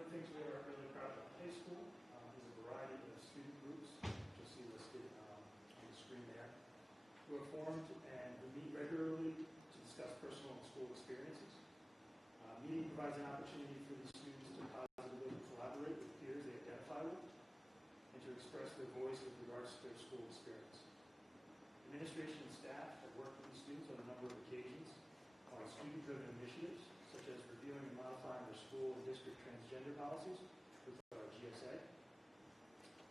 of the things we are really proud of at high school is a variety of student groups, you'll see listed on the screen there, who are formed and who meet regularly to discuss personal and school experiences. Meeting provides an opportunity for these students to positively collaborate with peers they identify with and to express their voice with regards to their school experience. Administration and staff have worked with these students on a number of occasions on student-driven initiatives, such as reviewing and modifying their school and district transgender policies with our GSA,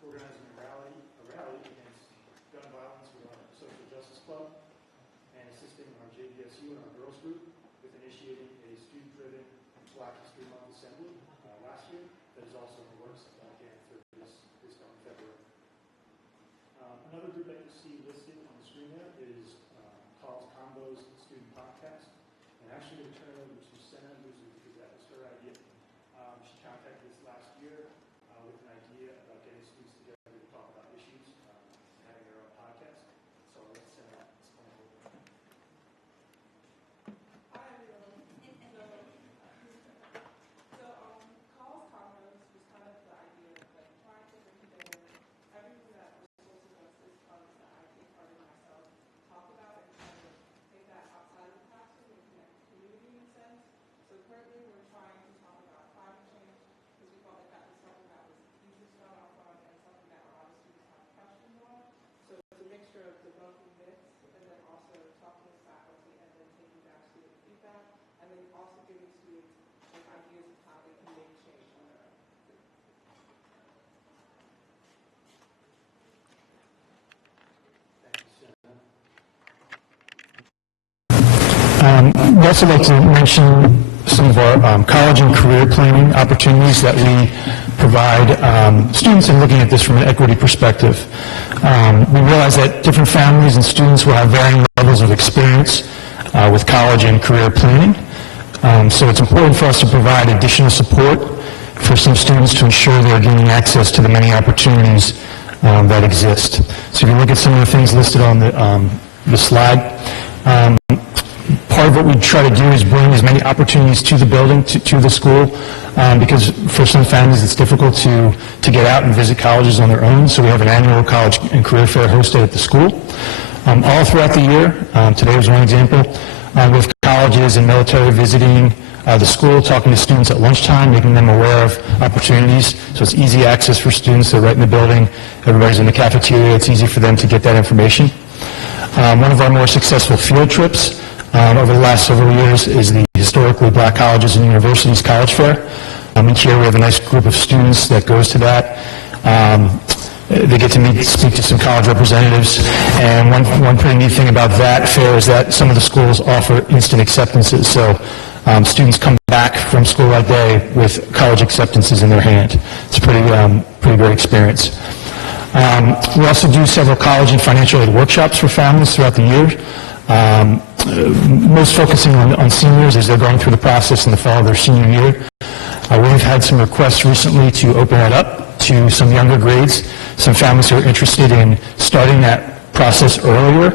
organizing a rally against gun violence with our Social Justice Club, and assisting our JVSU and our girls group with initiating a student-driven Black History Month assembly last year that is also in the works again for this coming February. Another group that you see listed on the screen there is College Combos Student Podcast. And actually, I'm going to turn it over to Senna, because that was her idea. She contacted us last year with an idea about getting students together to talk about issues and having their own podcast. So let's Senna explain a little bit. Hi, everyone. So College Combos was kind of the idea of like trying to bring together everything that social justice clubs that I take part in myself talk about and kind of take that outside of the classroom and connect the community in a sense. So currently we're trying to talk about climate change because we felt like that was something that was easy to start off on and something that a lot of students have questions on. So it's a mixture of developing myths and then also talking with faculty and then taking back student feedback and then also giving students like ideas of how they can make change on their own. We'd also like to mention some of our college and career planning opportunities that we provide students in looking at this from an equity perspective. We realize that different families and students will have varying levels of experience with college and career planning. So it's important for us to provide additional support for some students to ensure they're gaining access to the many opportunities that exist. So if you look at some of the things listed on the slide, part of what we try to do is bring as many opportunities to the building, to the school, because for some families it's difficult to get out and visit colleges on their own. So we have an annual college and career fair hosted at the school. All throughout the year, today was one example, with colleges and military visiting the school, talking to students at lunchtime, making them aware of opportunities. So it's easy access for students. They're right in the building. Everybody's in the cafeteria. It's easy for them to get that information. One of our more successful field trips over the last several years is the Historically Black Colleges and Universities College Fair. Each year we have a nice group of students that goes to that. They get to speak to some college representatives, and one pretty neat thing about that fair is that some of the schools offer instant acceptances. So students come back from school that day with college acceptances in their hand. It's a pretty great experience. We also do several college and financial aid workshops for families throughout the year. Most focusing on seniors as they're going through the process in the fall of their senior year. We've had some requests recently to open that up to some younger grades, some families who are interested in starting that process earlier,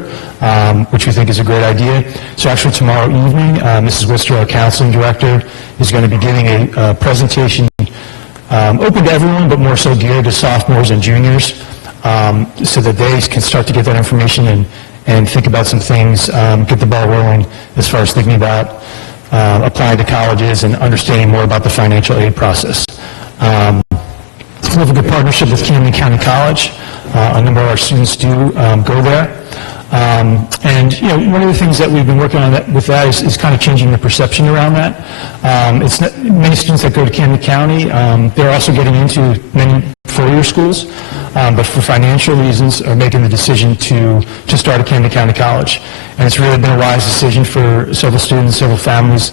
which we think is a great idea. So actually tomorrow evening, Mrs. Wister, our counseling director, is going to be giving a presentation open to everyone, but more so geared to sophomores and juniors, so that they can start to get that information and think about some things, get the ball rolling as far as thinking about applying to colleges and understanding more about the financial aid process. We have a good partnership with Camden County College. A number of our students do go there. And one of the things that we've been working on with that is kind of changing the perception around that. Many students that go to Camden County, they're also getting into many four-year schools, but for financial reasons are making the decision to start at Camden County College. And it's really been a wise decision for several students, several families,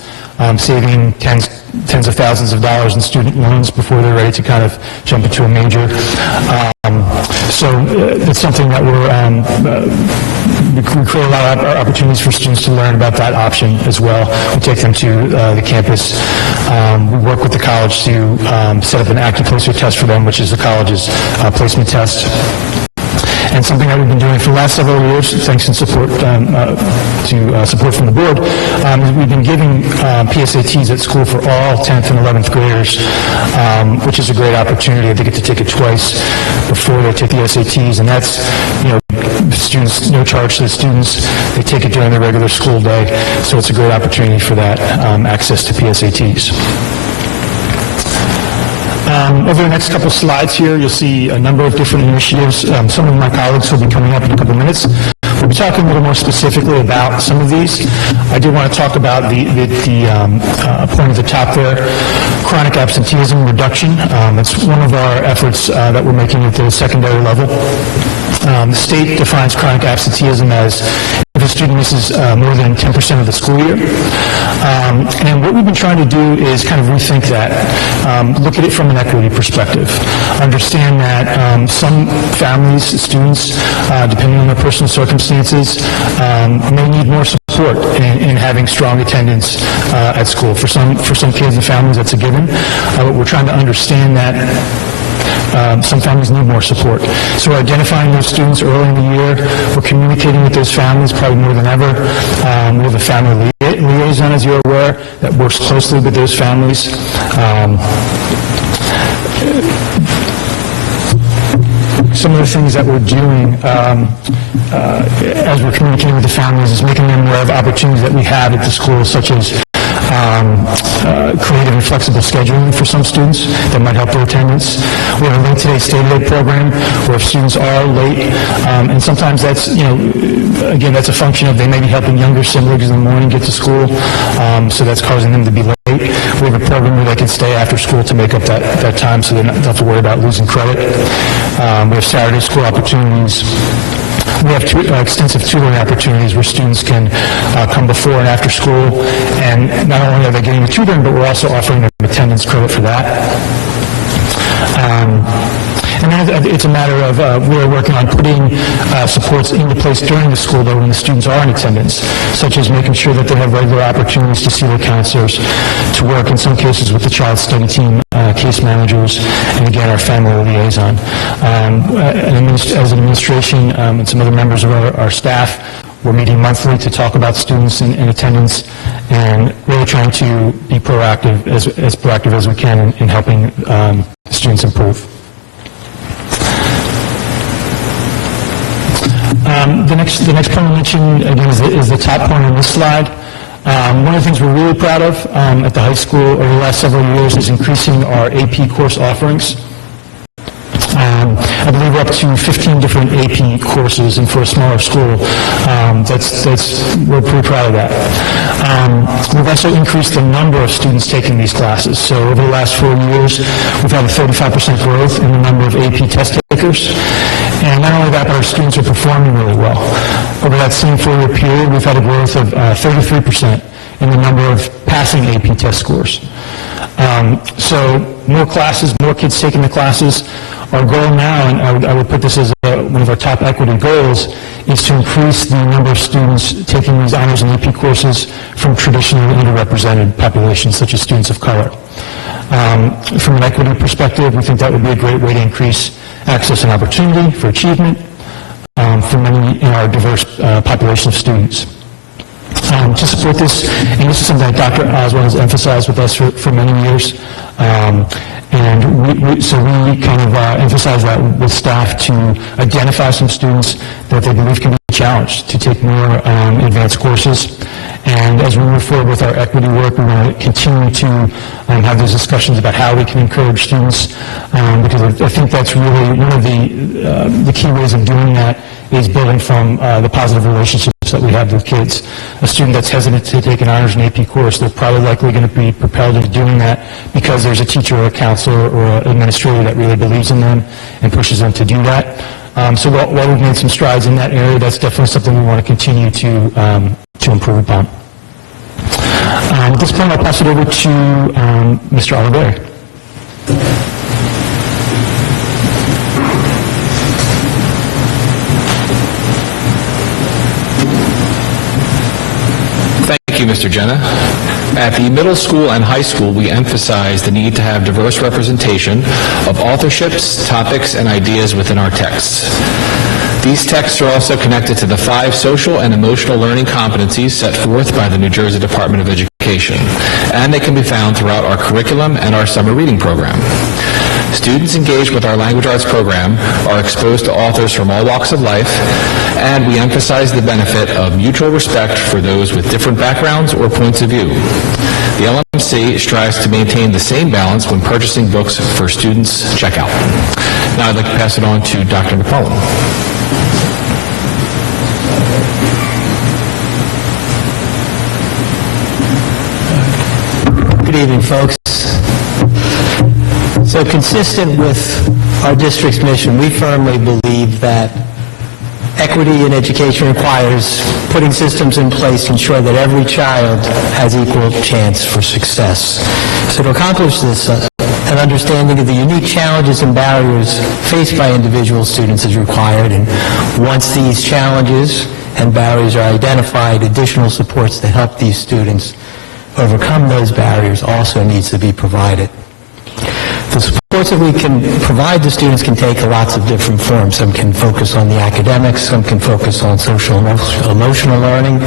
saving tens of thousands of dollars in student loans before they're ready to kind of jump into a major. So it's something that we create a lot of opportunities for students to learn about that option as well. We take them to the campus. We work with the college to set up an active placer test for them, which is the college's placement test. And something that we've been doing for the last several years, thanks in support support from the board, is we've been giving PSATs at school for all 10th and 11th graders, which is a great opportunity. They get to take it twice before they take the SATs, and that's, students, no charge to the students. They take it during the regular school day, so it's a great opportunity for that access to PSATs. Over the next couple slides here, you'll see a number of different initiatives. Some of my colleagues will be coming up in a couple minutes. We'll be talking a little more specifically about some of these. I do want to talk about the point at the top there, chronic absenteeism reduction. It's one of our efforts that we're making at the secondary level. The state defines chronic absenteeism as if a student misses more than 10% of the school year. And what we've been trying to do is kind of rethink that, look at it from an equity perspective, understand that some families, students, depending on their personal circumstances, may need more support in having strong attendance at school. For some kids and families, that's a given. But we're trying to understand that some families need more support. So we're identifying those students early in the year. We're communicating with those families probably more than ever. We have a family liaison, as you're aware, that works closely with those families. Some of the things that we're doing as we're communicating with the families is making them aware of opportunities that we have at the school, such as creative and flexible scheduling for some students that might help their attendance. We have a late today state aid program where if students are late, and sometimes that's, again, that's a function of they may be helping younger siblings in the morning get to school, so that's causing them to be late. We have a program where they can stay after school to make up that time so they don't have to worry about losing credit. We have Saturday school opportunities. We have extensive tutoring opportunities where students can come before and after school, and not only are they getting the tutoring, but we're also offering them attendance credit for that. And then it's a matter of we're working on putting supports into place during the school day when the students are in attendance, such as making sure that they have regular opportunities to see their counselors, to work in some cases with the child study team, case managers, and again, our family liaison. As an administration and some other members of our staff, we're meeting monthly to talk about students in attendance and really trying to be proactive, as proactive as we can in helping students improve. The next point I mentioned, again, is the top point on this slide. One of the things we're really proud of at the high school over the last several years is increasing our AP course offerings. I believe we're up to 15 different AP courses, and for a smaller school, we're pretty proud of that. We've also increased the number of students taking these classes. So over the last 4 years, we've had a 35% growth in the number of AP test takers. And not only that, but our students are performing really well. Over that same 4-year period, we've had a growth of 33% in the number of passing AP test scores. So more classes, more kids taking the classes. Our goal now, and I would put this as one of our top equity goals, is to increase the number of students taking these honors and AP courses from traditionally underrepresented populations, such as students of color. From an equity perspective, we think that would be a great way to increase access and opportunity for achievement for many in our diverse population of students. To support this, and this is something that Dr. Oswald has emphasized with us for many years, and so we kind of emphasize that with staff to identify some students that they believe can be challenged to take more advanced courses. And as we move forward with our equity work, we want to continue to have those discussions about how we can encourage students, because I think that's really one of the key ways of doing that is building from the positive relationships that we have with kids. A student that's hesitant to take an honors and AP course, they're probably likely going to be propelled into doing that because there's a teacher or a counselor or an administrator that really believes in them and pushes them to do that. So while we've made some strides in that area, that's definitely something we want to continue to improve upon. At this point, I'll pass it over to Mr. Oliver. Thank you, Mr. Jenna. At the middle school and high school, we emphasize the need to have diverse representation of authorships, topics, and ideas within our texts. These texts are also connected to the 5 social and emotional learning competencies set forth by the New Jersey Department of Education, and they can be found throughout our curriculum and our summer reading program. Students engaged with our language arts program are exposed to authors from all walks of life, and we emphasize the benefit of mutual respect for those with different backgrounds or points of view. The LMC strives to maintain the same balance when purchasing books for students' checkout. Now I'd like to pass it on to Dr. McCollum. Good evening, folks. So consistent with our district's mission, we firmly believe that equity in education requires putting systems in place to ensure that every child has equal chance for success. So to accomplish this, an understanding of the unique challenges and barriers faced by individual students is required, and once these challenges and barriers are identified, additional supports to help these students overcome those barriers also needs to be provided. The supports that we can provide to students can take lots of different forms. Some can focus on the academics, some can focus on social and emotional learning,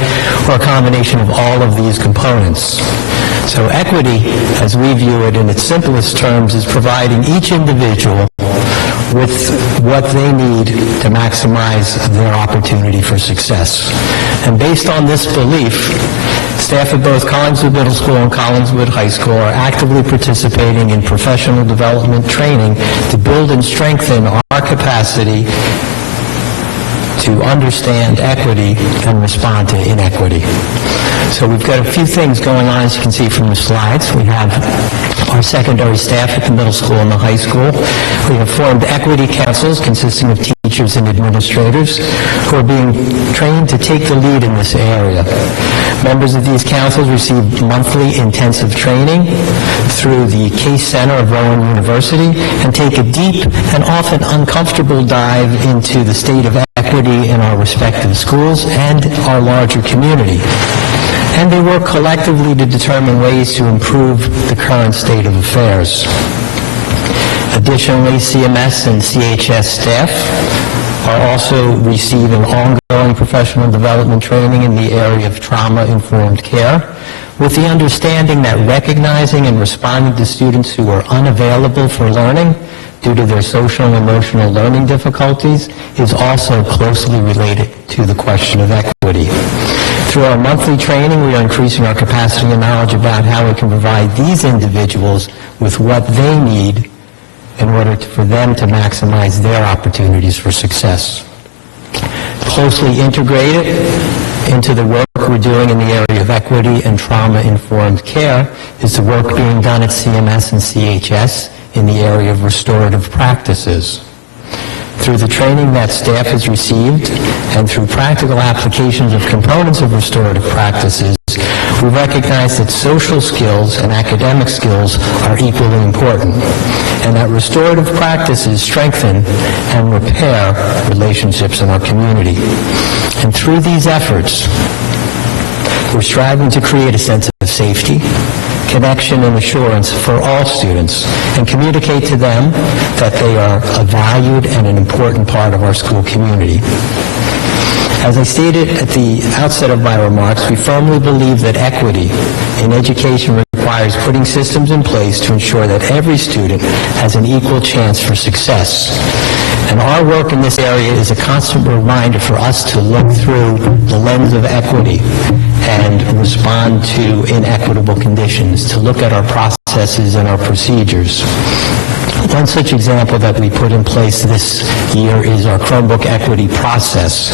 or a combination of all of these components. So equity, as we view it in its simplest terms, is providing each individual with what they need to maximize their opportunity for success. And based on this belief, staff at both Collingswood Middle School and Collingswood High School are actively participating in professional development training to build and strengthen our capacity to understand equity and respond to inequity. So we've got a few things going on, as you can see from the slides. We have our secondary staff at the middle school and the high school. We have formed equity councils consisting of teachers and administrators who are being trained to take the lead in this area. Members of these councils receive monthly intensive training through the Case Center of Rowan University and take a deep and often uncomfortable dive into the state of equity in our respective schools and our larger community. And they work collectively to determine ways to improve the current state of affairs. Additionally, CMS and CHS staff are also receiving ongoing professional development training in the area of trauma-informed care, with the understanding that recognizing and responding to students who are unavailable for learning due to their social and emotional learning difficulties is also closely related to the question of equity. Through our monthly training, we are increasing our capacity and knowledge about how we can provide these individuals with what they need in order for them to maximize their opportunities for success. Closely integrated into the work we're doing in the area of equity and trauma-informed care is the work being done at CMS and CHS in the area of restorative practices. Through the training that staff has received and through practical applications of components of restorative practices, we recognize that social skills and academic skills are equally important, and that restorative practices strengthen and repair relationships in our community. And through these efforts, we're striving to create a sense of safety, connection, and assurance for all students, and communicate to them that they are a valued and an important part of our school community. As I stated at the outset of my remarks, we firmly believe that equity in education requires putting systems in place to ensure that every student has an equal chance for success. And our work in this area is a constant reminder for us to look through the lens of equity and respond to inequitable conditions, to look at our processes and our procedures. One such example that we put in place this year is our Chromebook equity process.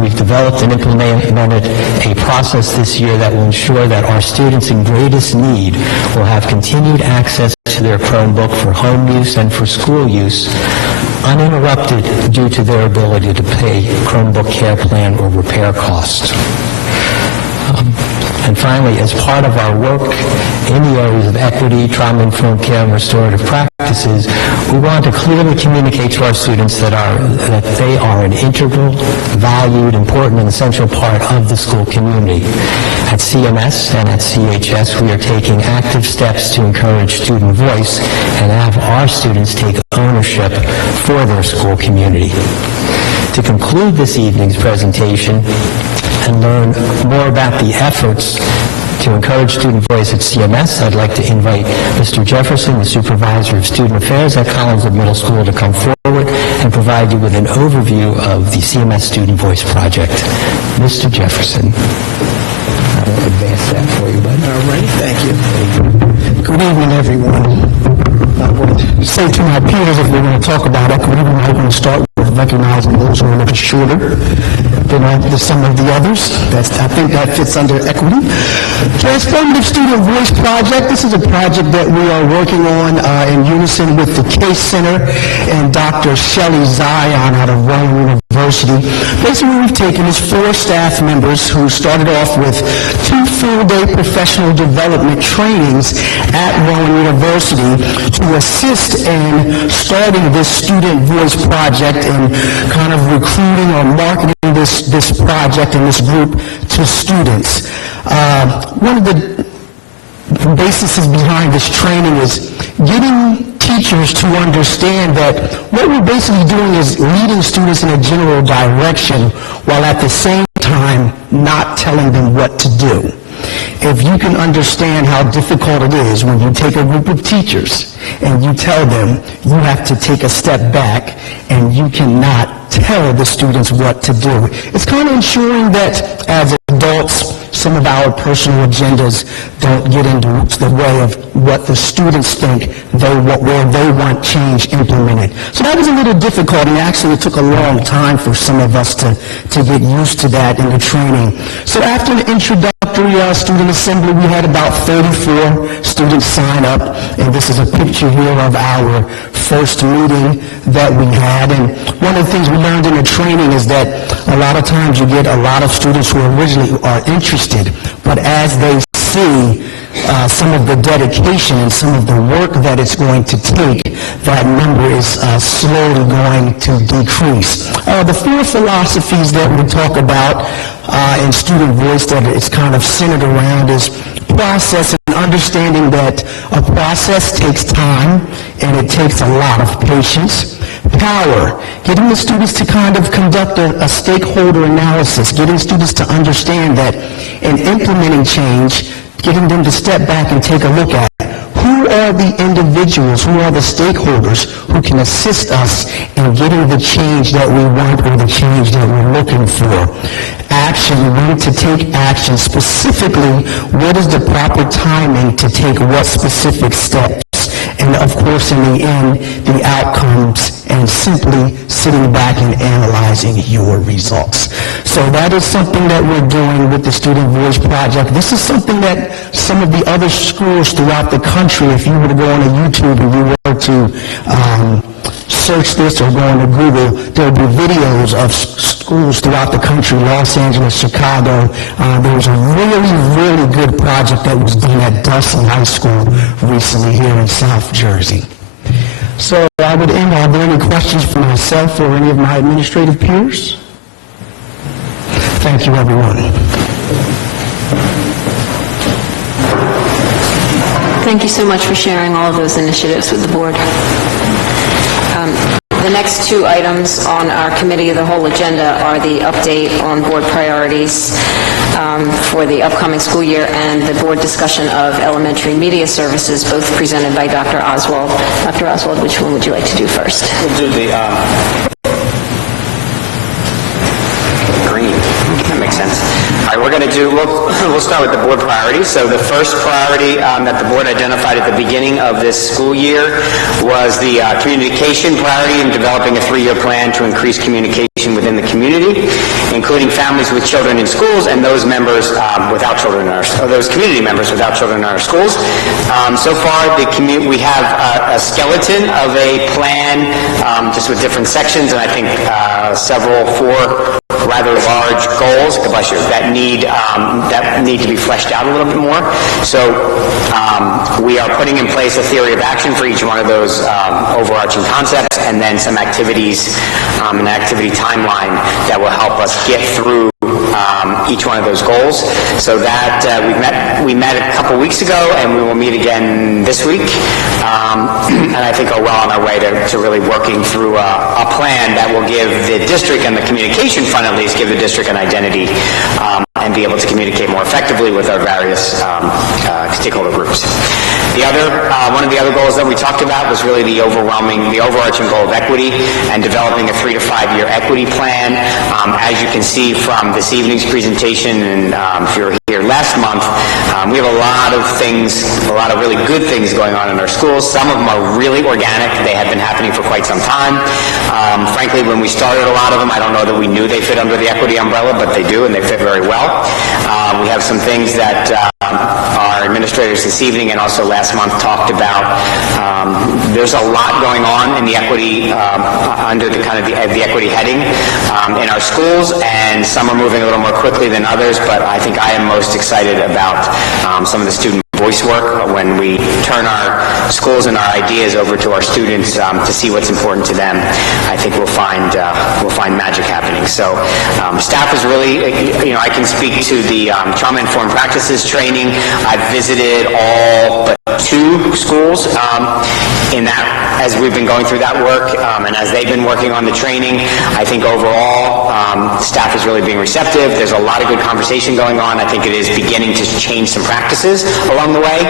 We've developed and implemented a process this year that will ensure that our students in greatest need will have continued access to their Chromebook for home use and for school use, uninterrupted due to their ability to pay Chromebook care plan or repair costs. And finally, as part of our work in the areas of equity, trauma-informed care, and restorative practices, we want to clearly communicate to our students that they are an integral, valued, important, and essential part of the school community. At CMS and at CHS, we are taking active steps to encourage student voice and have our students take ownership for their school community. To conclude this evening's presentation and learn more about the efforts to encourage student voice at CMS, I'd like to invite Mr. Jefferson, the Supervisor of Student Affairs at Collingswood Middle School, to come forward and provide you with an overview of the CMS Student Voice Project. Mr. Jefferson. I will advance that for you, buddy. All right, thank you. Good evening, everyone. I would say to my peers, if we're going to talk about equity, we might want to start with recognizing those who are a little shorter than some of the others. I think that fits under equity. Transformative Student Voice Project. This is a project that we are working on in unison with the Case Center and Dr. Shelley Zion out of Rowan University. Basically, what we've taken is 4 staff members who started off with 2 full-day professional development trainings at Rowan University to assist in starting this Student Voice Project and kind of recruiting or marketing this project and this group to students. One of the basis behind this training is getting teachers to understand that what we're basically doing is leading students in a general direction while at the same time not telling them what to do. If you can understand how difficult it is when you take a group of teachers and you tell them you have to take a step back and you cannot tell the students what to do, it's kind of ensuring that as adults, some of our personal agendas don't get into the way of what the students think where they want change implemented. So that was a little difficult, and actually it took a long time for some of us to get used to that in the training. So after the introductory student assembly, we had about 34 students sign up, and this is a picture here of our first meeting that we had. And one of the things we learned in the training is that a lot of times you get a lot of students who originally are interested, but as they see some of the dedication and some of the work that it's going to take, that number is slowly going to decrease. The 4 philosophies that we talk about in student voice that it's kind of centered around is process, and understanding that a process takes time and it takes a lot of patience. Power, getting the students to kind of conduct a stakeholder analysis, getting students to understand that in implementing change, getting them to step back and take a look at who are the individuals, who are the stakeholders who can assist us in getting the change that we want or the change that we're looking for. Action, when to take action, specifically what is the proper timing to take what specific steps, and of course in the end, the outcomes, and simply sitting back and analyzing your results. So that is something that we're doing with the Student Voice Project. This is something that some of the other schools throughout the country, if you were to go on YouTube and you were to search this or go on to Google, there will be videos of schools throughout the country, Los Angeles, Chicago. There was a really, really good project that was done at Dawson High School recently here in South Jersey. So I would end. Are there any questions for myself or any of my administrative peers? Thank you, everyone. Thank you so much for sharing all of those initiatives with the board. The next 2 items on our Committee of the Whole agenda are the update on board priorities for the upcoming school year and the board discussion of elementary media services, both presented by Dr. Oswald. Dr. Oswald, which one would you like to do first? We'll do the green. That makes sense. All right, we'll start with the board priorities. So the first priority that the board identified at the beginning of this school year was the communication priority in developing a 3-year plan to increase communication within the community, including families with children in schools and those members without children in those community members without children in our schools. So far, we have a skeleton of a plan just with different sections, and I think 4 rather large goals, that need to be fleshed out a little bit more. So we are putting in place a theory of action for each one of those overarching concepts, and then some activities, an activity timeline that will help us get through each one of those goals. So that we met a couple weeks ago, and we will meet again this week. And I think are well on our way to really working through a plan that will give the district and the communication front at least give the district an identity and be able to communicate more effectively with our various stakeholder groups. One of the other goals that we talked about was really the overarching goal of equity and developing a 3 to 5 year equity plan. As you can see from this evening's presentation, and if you were here last month, we have a lot of really good things going on in our schools. Some of them are really organic. They have been happening for quite some time. Frankly, when we started a lot of them, I don't know that we knew they fit under the equity umbrella, but they do, and they fit very well. We have some things that our administrators this evening and also last month talked about. There's a lot going on in the equity, under the kind of the equity heading in our schools, and some are moving a little more quickly than others, but I think I am most excited about some of the student voice work when we turn our schools and our ideas over to our students to see what's important to them. I think we'll find magic happening. So staff is really, I can speak to the trauma-informed practices training. I've visited all but 2 schools in that, as we've been going through that work, and as they've been working on the training. I think overall, staff is really being receptive. There's a lot of good conversation going on. I think it is beginning to change some practices along the way,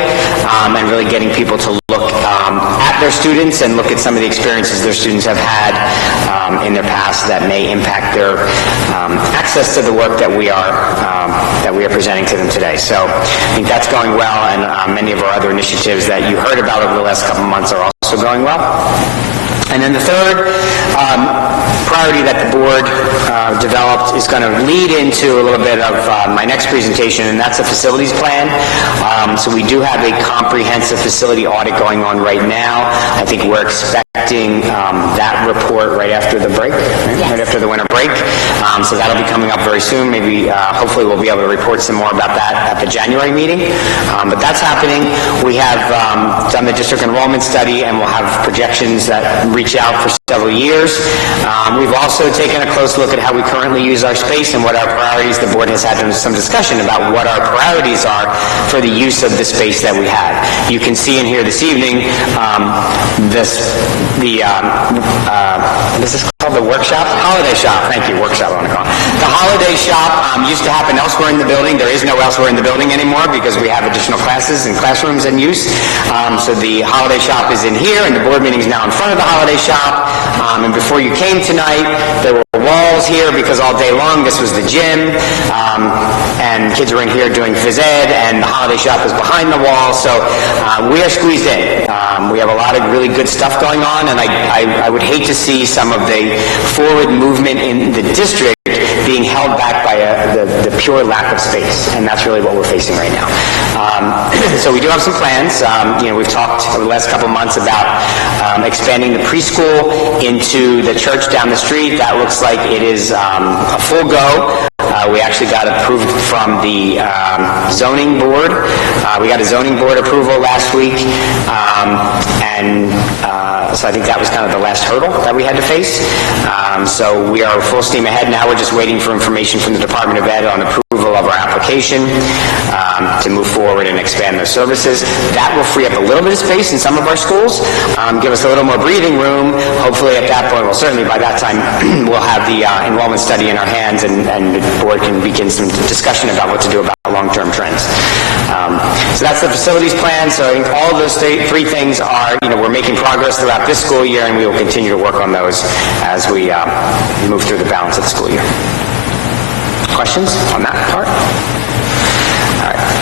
and really getting people to look at their students and look at some of the experiences their students have had in their past that may impact their access to the work that we are presenting to them today. So I think that's going well, and many of our other initiatives that you heard about over the last couple of months are also going well. And then the third priority that the board developed is going to lead into a little bit of my next presentation, and that's a facilities plan. So we do have a comprehensive facility audit going on right now. I think we're expecting that report right after the break, right after the winter break. So that'll be coming up very soon. Maybe, hopefully we'll be able to report some more about that at the January meeting. But that's happening. We have done the district enrollment study, and we'll have projections that reach out for several years. We've also taken a close look at how we currently use our space and what our priorities. The board has had some discussion about what our priorities are for the use of the space that we have. You can see in here this evening, this is called the workshop? Holiday shop. Thank you, workshop I want to call it. The holiday shop used to happen elsewhere in the building. There is no elsewhere in the building anymore because we have additional classes and classrooms in use. So the holiday shop is in here, and the board meeting is now in front of the holiday shop. And before you came tonight, there were walls here because all day long this was the gym, and kids were in here doing phys ed, and the holiday shop is behind the wall. So we are squeezed in. We have a lot of really good stuff going on, and I would hate to see some of the forward movement in the district being held back by the pure lack of space, and that's really what we're facing right now. So we do have some plans. We've talked over the last couple of months about expanding the preschool into the church down the street. That looks like it is a full go. We actually got approved from the zoning board. We got a zoning board approval last week, so I think that was kind of the last hurdle that we had to face. So we are full steam ahead now. We're just waiting for information from the Department of Ed on approval of our application to move forward and expand those services. That will free up a little bit of space in some of our schools, give us a little more breathing room. Hopefully at that point, well, certainly by that time, we'll have the enrollment study in our hands, and the board can begin some discussion about what to do about long-term trends. So that's the facilities plan. So I think all of those 3 things are, we're making progress throughout this school year, and we will continue to work on those as we move through the balance of the school year. Questions on that part? All right.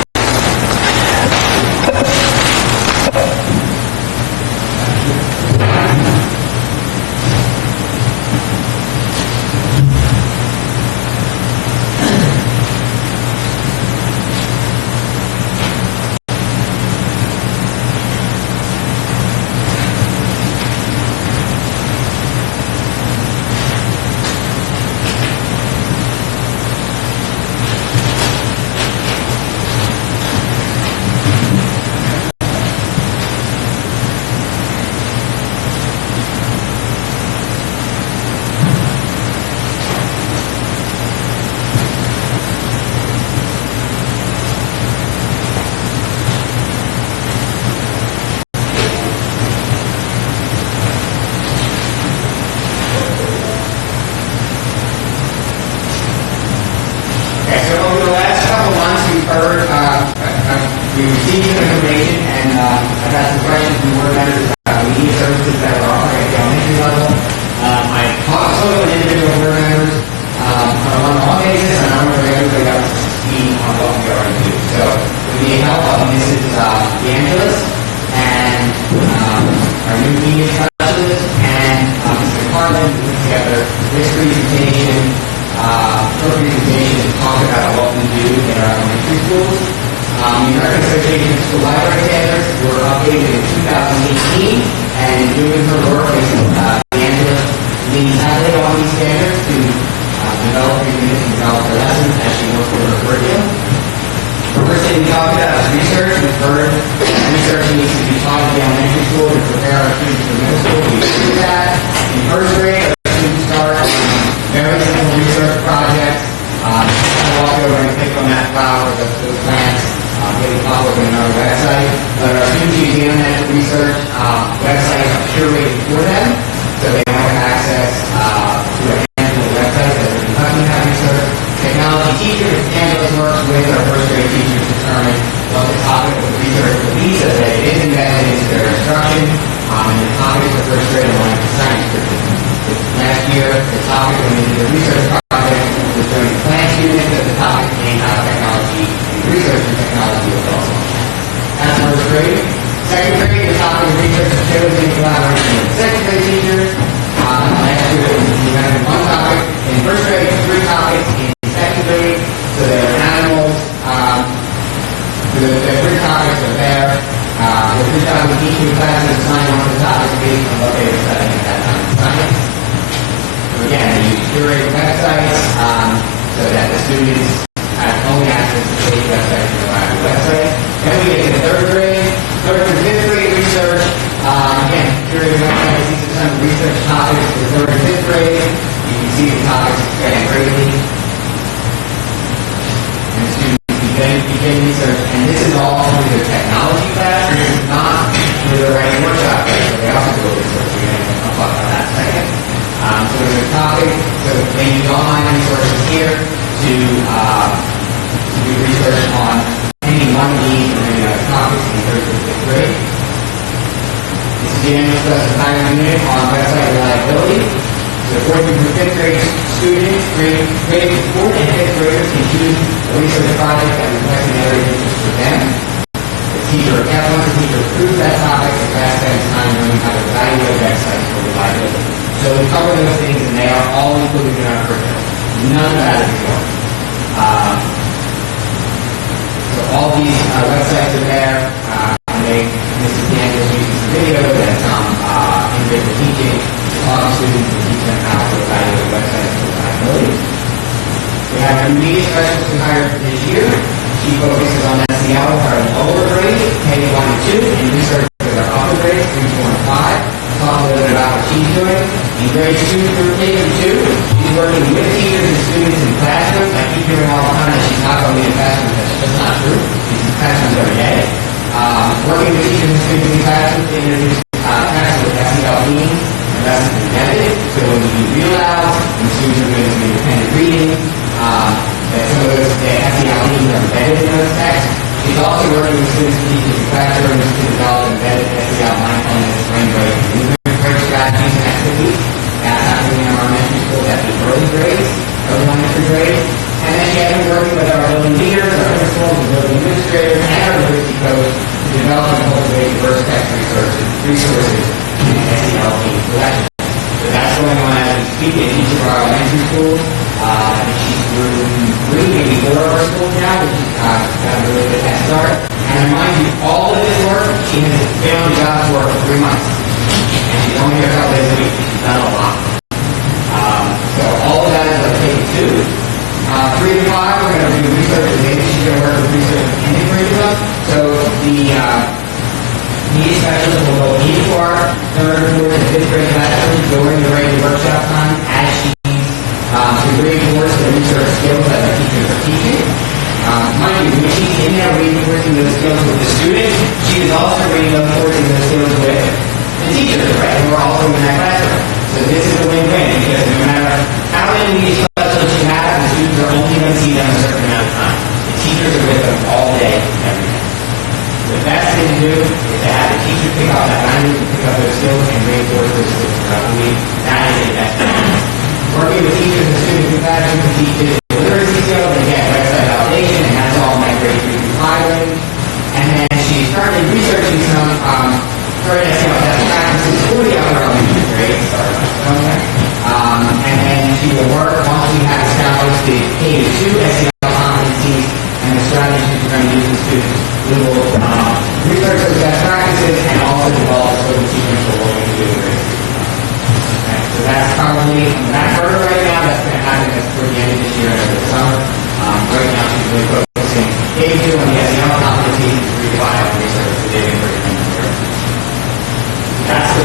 school to prepare our students for middle school. We do that. In first grade, our students start on very simple research projects. Walk over and pick on that flower, those plants, maybe pop up in another website. But our students use the internet to research. Websites are curated for them, so they don't have access to a handful of websites that are conducting that research. Technology teachers, Angela's works with our first grade teachers to determine what the topic of the research will be so that it is embedded into their instruction. And the topics for first grade are like science curriculum. Last year, the topic when we did the research project was during the plant students, but the topic came out of technology and research and technology was also. That's first grade. Second grade, the topic of research is chosen in collaboration with second grade teachers. Last year, we had one topic. In first grade, 3 topics. In second grade, so there are animals. The 3 topics are there. The 3 topics each of the classes assign one of the topics based on what they were studying at that time in science. So again, they use curated websites so that the students have only access to paid websites and reliable websites. Then we get to the third grade. Third and fifth grade research. Again, curated websites. These are some research topics for third and fifth grade. You can see the topics expand greatly. And the students begin research. And this is all through the technology class. This is not through the writing workshop class. So they also do research. We're going to talk about that in a second. So there's a topic. So they use online resources here to do research on any one of these or any other topics in third and fifth grade. This is the annual specified unit on website reliability. So fourth and fifth grade students, grade 4th and 5th graders can choose a research project that reflects an area of interest for them. The teacher or once the teacher approves that topic, the class spends time learning how to evaluate websites for reliability. So we cover those things and they are all included in our curriculum. None of that is ignored. So all these websites are there. This is the annual using some video that some individual teaching to talk to students and teach them how to evaluate websites for reliability. We have a media specialist we hired for this year. She focuses on SEL with our lower grades, K1 and 2, and research with our upper grades, 3, 4, and 5. Talk a little bit about what she's doing. In grades 2 through K2, she's working with teachers and students in classrooms. I keep hearing all the time that she's not going to be in classrooms. That's just not true. She's in classrooms every day. Working with teachers and students in classrooms to introduce classes with SEL themes and lessons embedded. So when we do real louds, when students are doing some independent reading, that some of those SEL themes are embedded in those texts. She's also working with students and teachers in classrooms to develop embedded SEL mindfulness, brain break, and movement break strategies and activities. That's happening in our elementary schools at the early grades, early elementary grades. And then she has been working with our building leaders, our principals, and building administrators, and our literacy coach to develop and cultivate diverse text resources in the SEL team collection. So that's going on as we speak in each of our elementary schools. I think she's through 3, maybe 4 of our schools now, which has got a really good head start. And I remind you, all of this work, she has been on the job for 3 months. And she's only here a couple days a week. She's done a lot. So all of that is okay too. 3 to 5, we're going to do research, and maybe she's going to work with research and curriculum. So the media specialist will go into our 3rd, 4th, and 5th grade classrooms during the regular workshop time as she's to reinforce the research skills that the teachers are teaching. Mind you, when she's in there reinforcing those skills with the students, she is also reinforcing those skills with the teachers, right? And we're also in that classroom. So this is a win-win because no matter how many media specialists you have, the students are only going to see them a certain amount of time. The teachers are with them all day, every day. So the best thing to do is to have the teacher pick up that language and pick up those skills and reinforce those skills throughout the week. That is the best thing. Working with teachers and students in classrooms to teach digital literacy skills, and again, website validation, and that's all in that grade 3 through 5 range. And then she's currently researching some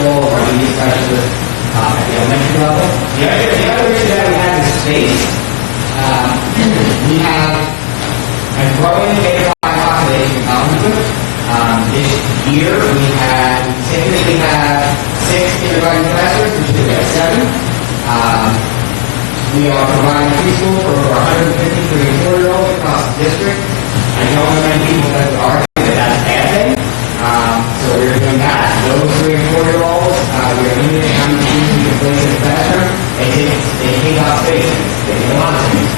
role of our media specialist at the elementary level. The other issue that we have is space. We have a growing K-5 population in Collingswood. This year, we typically have 6 kindergarten classrooms, which we have 7. We are providing preschool for over 150 3 and 4-year-olds across the district. I don't know many people that would argue that that's a bad thing. So we're doing that. Those 3 and 4-year-olds, we're limiting how many students we can place in the classroom. They take up space. They take a lot of space.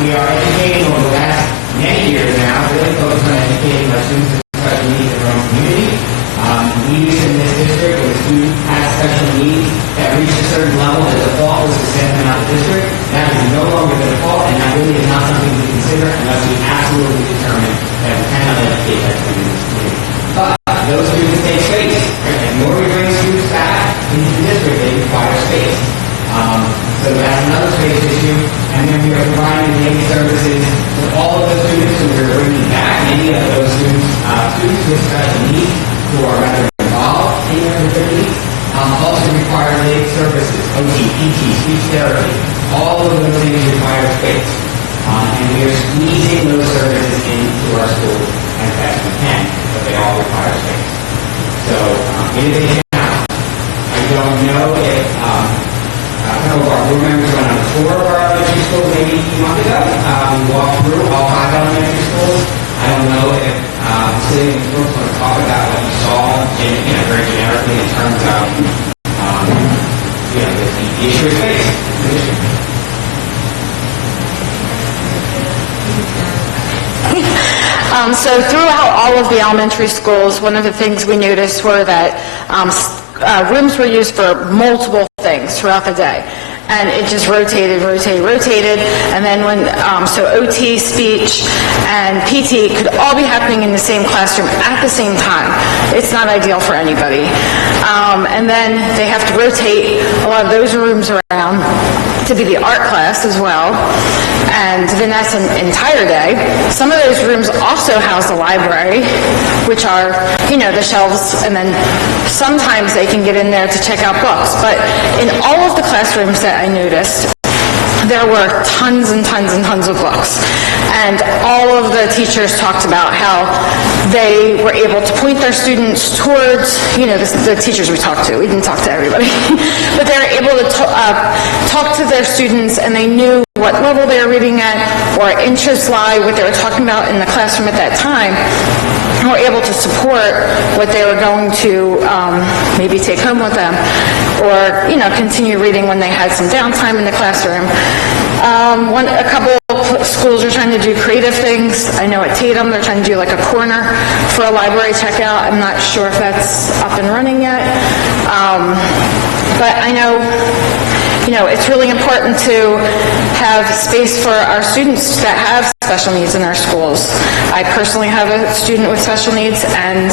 We are educating over the last many years now, really focused on educating our students with special needs in their own community. We use in this district when a student has special needs that reach a certain level, the default was to send them out of the district. That is no longer the default, and that really is not something we consider unless we absolutely determine that we cannot educate that student in this community. But those students take space. Right? And the more we bring students back into the district, they require space. So that's another space issue. And then we are providing daily services for all of those students who we're bringing back. Many of those students with special needs who are rather involved in their activities also require daily services, OT, PT, speech therapy. All of those things require space. And we are squeezing those services into our school as best we can, but they all require space. So innovation now. I don't know if some of our board members went on a tour of our elementary schools maybe a few months ago. We walked through all 5 elementary schools. I don't know if sitting in the room want to talk about what you saw very generically in terms of the issue of space. So throughout all of the elementary schools, one of the things we noticed were that rooms were used for multiple things throughout the day. And it just rotated. And then so OT, speech, and PT could all be happening in the same classroom at the same time. It's not ideal for anybody. And then they have to rotate a lot of those rooms around to be the art class as well. And then that's an entire day. Some of those rooms also house the library, which are, the shelves, and then sometimes they can get in there to check out books. But in all of the classrooms that I noticed, there were tons and tons and tons of books. And all of the teachers talked about how they were able to point their students towards, the teachers we talked to. We didn't talk to everybody. But they were able to talk to their students, and they knew what level they were reading at, or interests lie, what they were talking about in the classroom at that time, and were able to support what they were going to maybe take home with them, or, continue reading when they had some downtime in the classroom. A couple of schools are trying to do creative things. I know at Tatum they're trying to do like a corner for a library checkout. I'm not sure if that's up and running yet. But I know, it's really important to have space for our students that have special needs in our schools. I personally have a student with special needs, and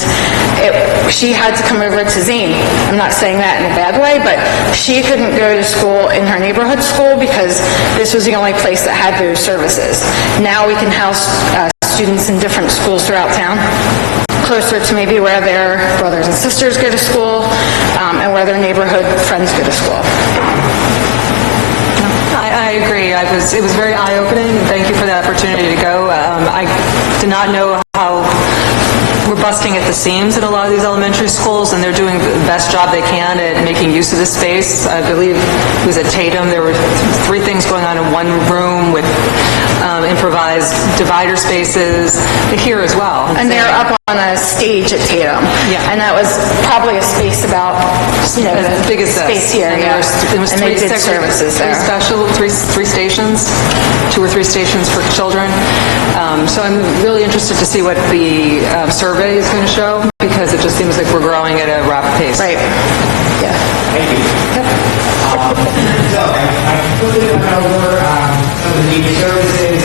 she had to come over to Zane. I'm not saying that in a bad way, but she couldn't go to school in her neighborhood school because this was the only place that had those services. Now we can house students in different schools throughout town, closer to maybe where their brothers and sisters go to school, and where their neighborhood friends go to school. I agree. It was very eye-opening. Thank you for the opportunity to go. I did not know how we're busting at the seams at a lot of these elementary schools, and they're doing the best job they can at making use of this space. I believe it was at Tatum. There were 3 things going on in one room with improvised divider spaces here as well. And they're up on a stage at Tatum. Yeah. And that was probably a space about, as big as this. Space here, and yeah. There was and 3 they did services there. Three stations, 2 or 3 stations for children. So I'm really interested to see what the survey is going to show, because it just seems like we're growing at a rapid pace. Right. Yeah. Thank you. So I quickly went over some of the media services.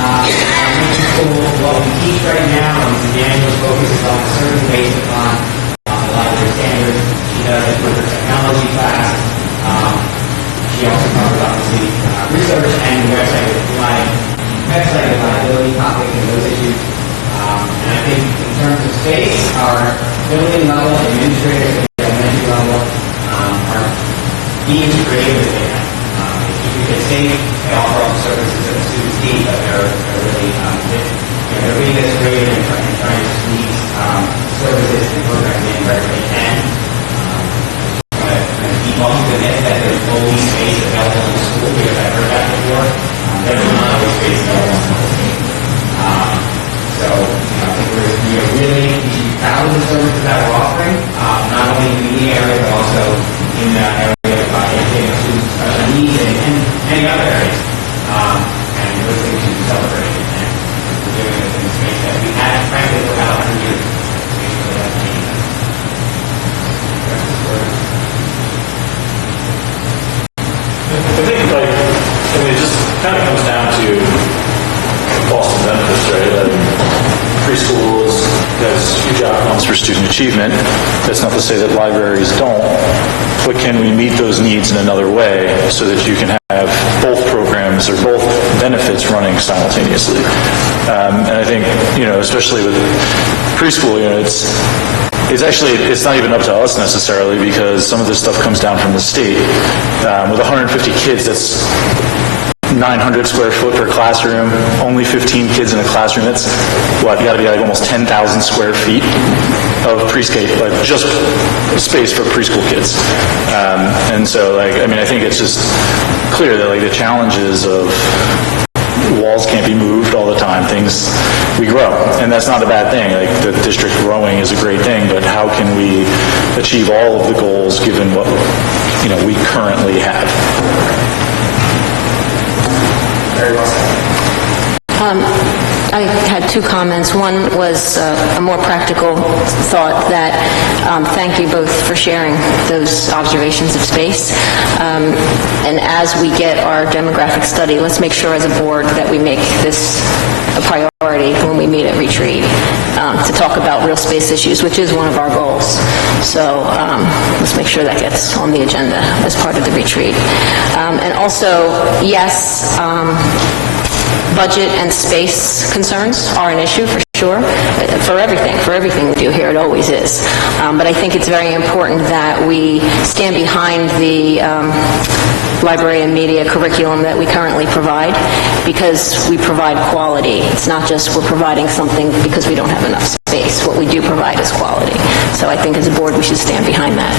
Elementary school, what we teach right now, and Daniel's focus is on serving based upon the library standards. She does it with her technology class. She also talks about the research and website reliability topics and those issues. And I think in terms of space, our building level administrators be integrated as they can. They keep the kids safe, they offer all the services that the students need, but they're really, they're being integrated and trying to squeeze services and programs in wherever they can. Keep on the net that there's always space available in the school, because I've heard that before. There's not always space available in the school. So, I think we should be proud of the services that we're offering, not only in the area, but also in the area of educating students with special needs and many other areas. And those things should be celebrated. And we're doing it in a space that we had, frankly, for about 100 years. I think, it just kind of comes down to cost and benefits, right? Preschools has huge outcomes for student achievement. That's not to say that libraries don't, but can we meet those needs in another way so that you can have both programs or both benefits running simultaneously? And I think, especially with preschool, it's not even up to us necessarily, because some of this stuff comes down from the state. With 150 kids, that's 900 square foot per classroom, only 15 kids in a classroom. That's you got to be almost 10,000 square feet of pre-K, just space for preschool kids. And so, I think it's just clear that the challenges of walls can't be moved all the time. We grow, and that's not a bad thing. The district growing is a great thing, but how can we achieve all of the goals given what we currently have? Very well said. I had two comments. One was a more practical thought that thank you both for sharing those observations of space. And as we get our demographic study, let's make sure as a board that we make this a priority when we meet at retreat to talk about real space issues, which is one of our goals. So let's make sure that gets on the agenda as part of the retreat. And also, yes, budget and space concerns are an issue for sure, for everything we do here. It always is. But I think it's very important that we stand behind the library and media curriculum that we currently provide, because we provide quality. It's not just we're providing something because we don't have enough space. What we do provide is quality. So I think as a board we should stand behind that.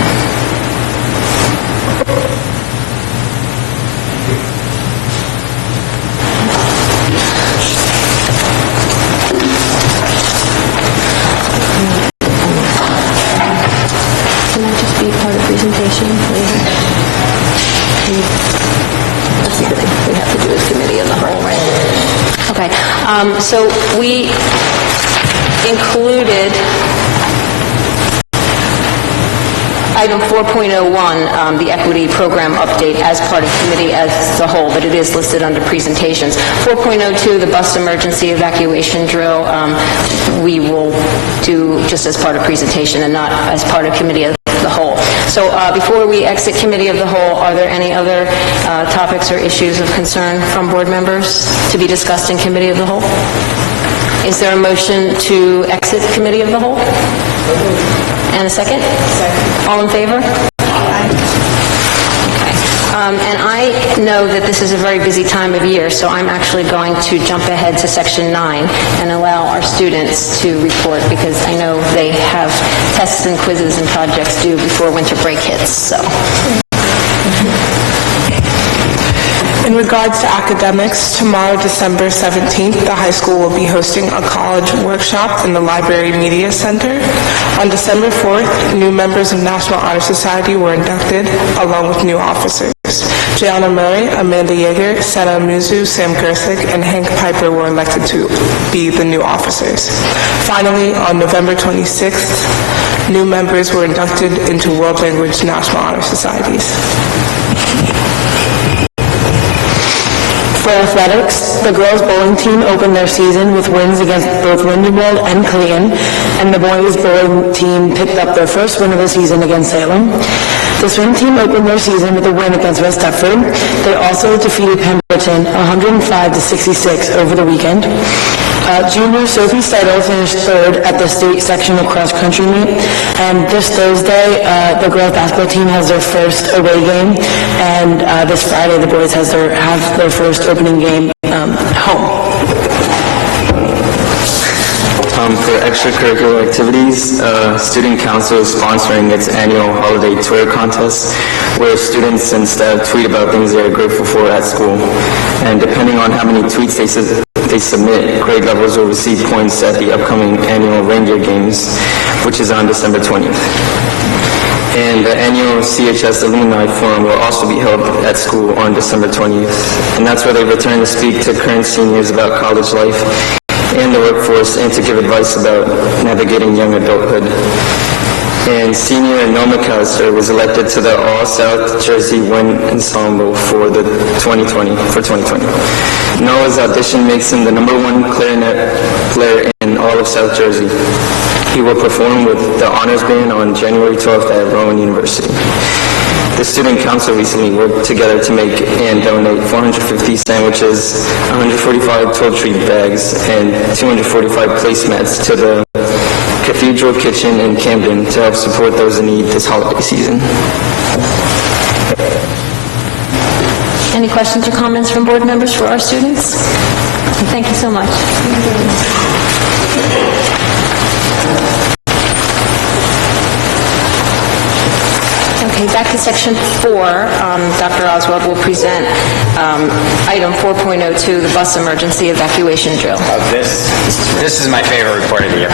Can I just be part of the presentation later? That's the thing we have to do as committee of the whole, right? Okay. So we included item 4.01, the equity program update, as part of committee as the whole, but it is listed under presentations. 4.02, the bus emergency evacuation drill, we will do just as part of presentation and not as part of committee of the whole. So before we exit committee of the whole, are there any other topics or issues of concern from board members to be discussed in committee of the whole? Is there a motion to exit committee of the whole? And a second? Second. All in favor? Aye. Okay. And I know that this is a very busy time of year, so I'm actually going to jump ahead to section 9 and allow our students to report, because I know they have tests and quizzes and projects due before winter break hits, so. In regards to academics, tomorrow, December 17th, the high school will be hosting a college workshop in the Library Media Center. On December 4th, new members of National Honor Society were inducted, along with new officers. Gianna Murray, Amanda Yeager, Senna Muzu, Sam Gersick, and Hank Piper were elected to be the new officers. Finally, on November 26th, new members were inducted into World Language National Honor Societies. For athletics, the girls' bowling team opened their season with wins against both Lindenwold and Clayton, and the boys' bowling team picked up their first win of the season against Salem. The swim team opened their season with a win against West Deptford. They also defeated Pemberton 105-66 over the weekend. Junior Sophie Steidel finished third at the state sectional cross-country meet. And this Thursday, the girls basketball team has their first away game. And this Friday, the boys have their first opening game home. For extracurricular activities, Student Council is sponsoring its annual holiday Twitter contest, where students and staff tweet about things they are grateful for at school. And depending on how many tweets they submit, grade levels will receive points at the upcoming annual Reindeer Games, which is on December 20th. And the annual CHS Alumni Forum will also be held at school on December 20th. And that's where they return to speak to current seniors about college life and the workforce, and to give advice about navigating young adulthood. And senior Noah McAllister was elected to the All-South Jersey Wind Ensemble for 2020. Noah's audition makes him the #1 clarinet player in all of South Jersey. He will perform with the Honors Band on January 12th at Rowan University. The Student Council recently worked together to make and donate 450 sandwiches, 145 toiletry bags, and 245 placemats to the Cathedral Kitchen in Camden to help support those in need this holiday season. Any questions or comments from board members for our students? Thank you so much. Okay, back to section 4. Dr. Oswald will present item 4.02, the bus emergency evacuation drill. This is my favorite report of the year.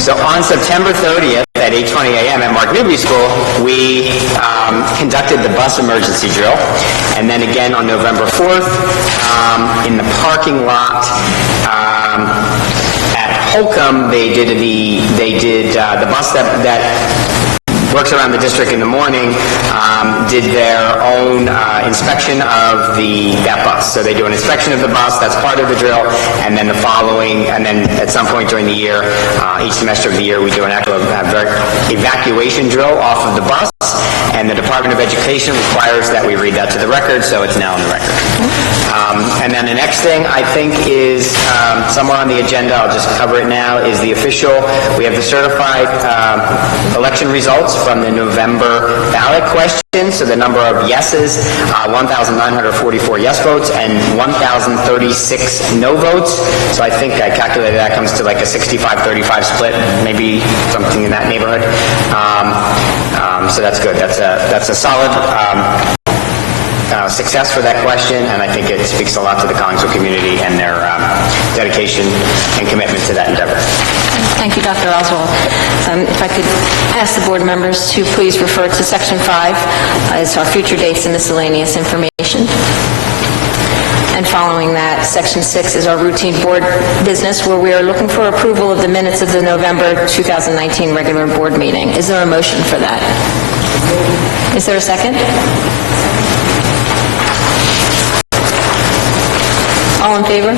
So on September 30th at 8:20 a.m. at Mark Newby School, we conducted the bus emergency drill, and then again on November 4th in the parking lot at Holcomb. They did the bus that works around the district in the morning, did their own inspection of that bus. So they do an inspection of the bus, that's part of the drill, and then at some point during the year, each semester of the year, we do an actual evacuation drill off of the bus, and the Department of Education requires that we read that to the record, so it's now on the record. And then the next thing, I think, is somewhere on the agenda, I'll just cover it now, is we have the certified election results from the November ballot question. So the number of yeses, 1,944 yes votes and 1,036 no votes. So I think I calculated that comes to like a 65-35 split, maybe something in that neighborhood. So that's good. That's a solid success for that question, and I think it speaks a lot to the Collingswood community and their dedication and commitment to that endeavor. Thank you, Dr. Oswald. If I could ask the board members to please refer to section 5 as our future dates and miscellaneous information. And following that, section 6 is our routine board business, where we are looking for approval of the minutes of the November 2019 regular board meeting. Is there a motion for that? Is there a second? All in favor?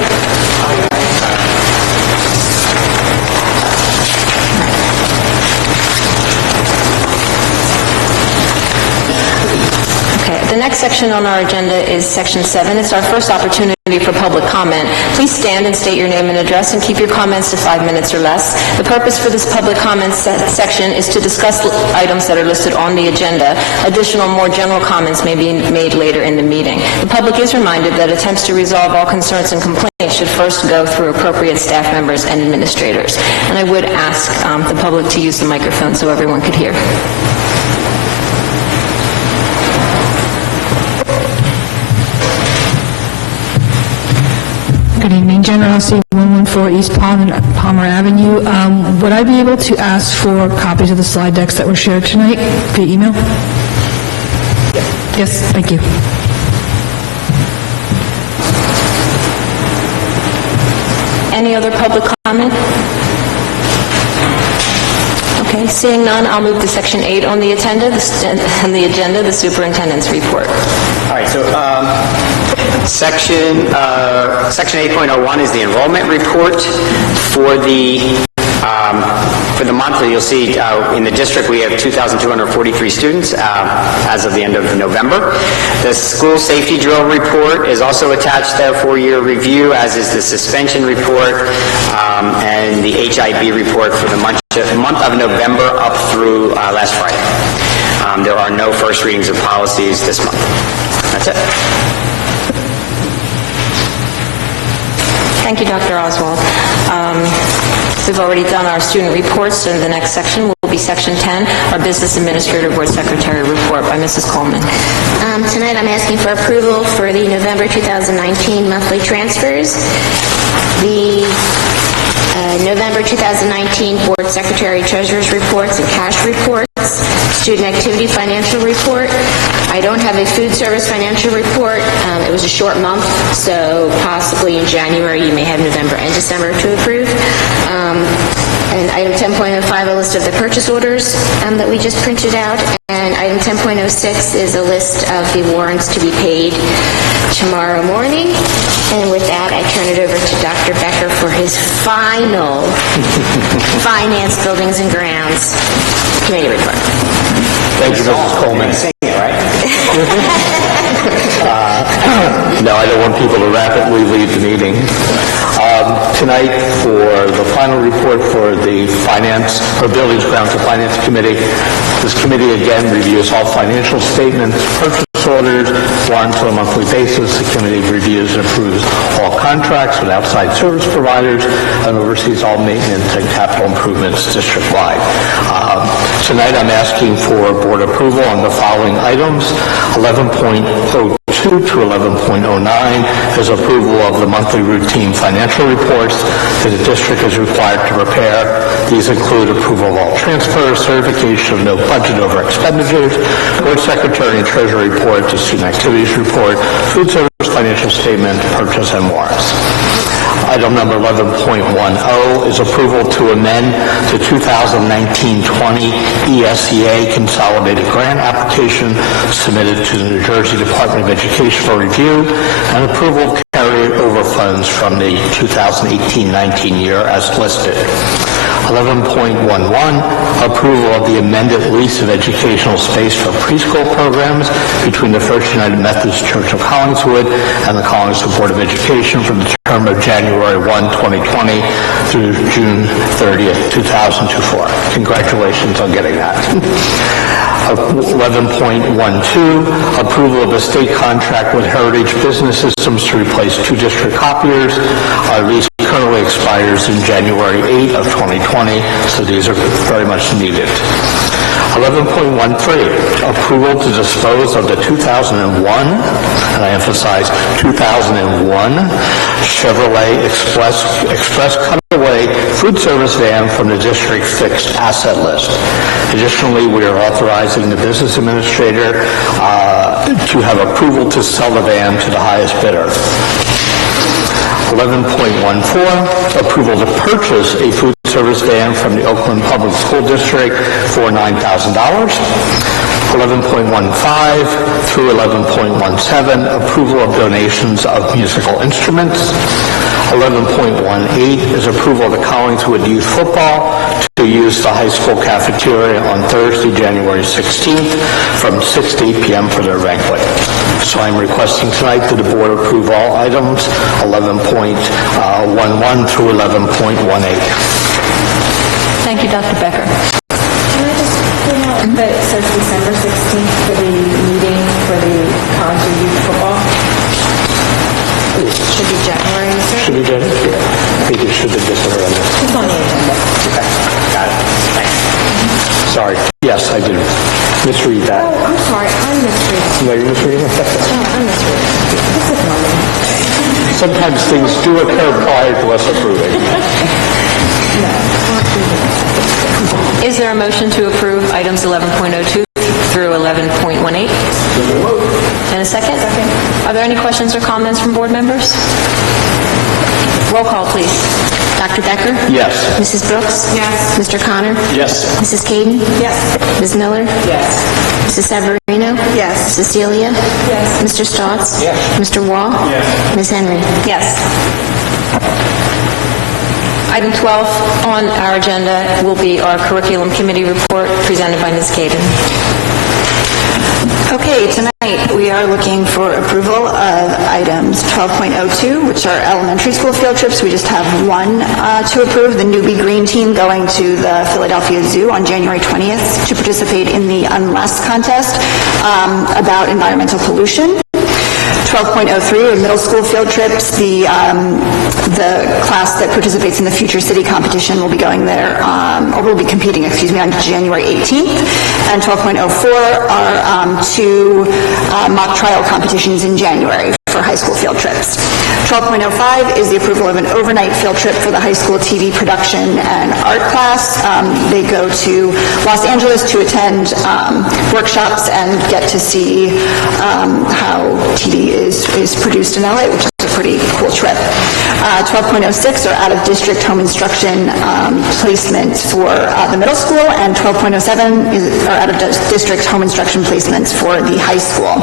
Okay, the next section on our agenda is section 7. It's our first opportunity for public comment. Please stand and state your name and address and keep your comments to 5 minutes or less. The purpose for this public comment section is to discuss items that are listed on the agenda. Additional, more general comments may be made later in the meeting. The public is reminded that attempts to resolve all concerns and complaints should first go through appropriate staff members and administrators. And I would ask the public to use the microphone so everyone could hear. Good evening, General C. 114 East Palmer Avenue. Would I be able to ask for copies of the slide decks that were shared tonight via email? Yes, thank you. Any other public comment? Okay, seeing none, I'll move to section 8 on the agenda, the superintendent's report. All right, so section 8.01 is the enrollment report for the For the monthly, you'll see in the district we have 2,243 students as of the end of November. The school safety drill report is also attached there for your review, as is the suspension report and the HIB report for the month of November up through last Friday. There are no first readings of policies this month. That's it. Thank you, Dr. Oswald. We've already done our student reports, so the next section will be Section 10, our Business Administrator Board Secretary report by Mrs. Coleman. Tonight I'm asking for approval for the November 2019 monthly transfers. The November 2019 Board Secretary Treasurer's reports and cash reports, student activity financial report. I don't have a food service financial report. It was a short month, so possibly in January you may have November and December to approve. And item 10.05, a list of the purchase orders that we just printed out. And item 10.06 is a list of the warrants to be paid tomorrow morning. And with that, I turn it over to Dr. Becker for his final Finance, Buildings, and Grounds Committee report. Thank you, Mrs. Coleman. No, I don't want people to rapidly leave the meeting. Tonight, for the final report for the Finance, or Buildings, Grounds, and Finance Committee, this committee again reviews all financial statements, purchase orders, warrants on a monthly basis. The committee reviews and approves all contracts with outside service providers and oversees all maintenance and capital improvements district-wide. Tonight, I'm asking for board approval on the following items. 11.02 to 11.09 is approval of the monthly routine financial reports that the district is required to prepare. These include approval of all transfers, certification of no budget over expenditures, board secretary and treasurer report, the student activities report, food service financial statement, purchase, and warrants. Item number 11.10 is approval to amend the 2019-20 ESEA consolidated grant application submitted to the New Jersey Department of Education for review and approval of carryover funds from the 2018-19 year as listed. 11.11, approval of the amended lease of educational space for preschool programs between the First United Methodist Church of Collingswood and the Collingswood Board of Education for the term of January 1, 2020 through June 30th, 2024. Congratulations on getting that. 11.12, approval of a state contract with Heritage Business Systems to replace 2 district copiers. Our lease currently expires in January 8 of 2020, so these are very much needed. 11.13, approval to dispose of the 2001, and I emphasize 2001, Chevrolet Express Cutaway food service van from the district fixed asset list. Additionally, we are authorizing the business administrator to have approval to sell the van to the highest bidder. 11.14, approval to purchase a food service van from the Oakland Public School District for $9,000. 11.15 through 11.17, approval of donations of musical instruments. 11.18 is approval of the Collingswood Youth Football to use the high school cafeteria on Thursday, January 16th from 6 to 8 p.m. for their banquet. So I'm requesting tonight that the board approve all items 11.11 through 11.18. Thank you, Dr. Becker. Can I just point out that it says December 16th for the meeting for the Collingswood Youth Football? It should be January, you said? Should be done? I think it should be December. It's on the agenda. Okay, got it. Thanks. Sorry. Yes, I did misread that. Oh, I'm sorry, I'm misreading. No, you're misreading it? Oh, I'm misreading. This is normal. Sometimes things do occur prior to us approving. Is there a motion to approve items 11.02 through 11.18? And a second? Second. Are there any questions or comments from board members? Roll call, please. Dr. Becker? Yes. Mrs. Brooks? Yes. Mr. Connor? Yes. Mrs. Caden? Yes. Ms. Miller? Yes. Mrs. Severino? Yes. Cecilia? Yes. Mr. Stotts? Yes. Mr. Wall? Yes. Ms. Henry? Yes. Item 12 on our agenda will be our curriculum committee report presented by Ms. Caden. Okay, tonight we are looking for approval of items 12.02, which are elementary school field trips. We just have one to approve, the Newbie Green Team going to the Philadelphia Zoo on January 20th to participate in the Unless contest about environmental pollution. 12.03 are middle school field trips. The class that participates in the Future City competition will be going there, or will be competing, on January 18th. And 12.04 are two mock trial competitions in January for high school field trips. 12.05 is the approval of an overnight field trip for the high school TV production and art class. They go to Los Angeles to attend workshops and get to see how TV is produced in LA, which is a pretty cool trip. 12.06 are out-of-district home instruction placements for the middle school, and 12.07 are out-of-district home instruction placements for the high school.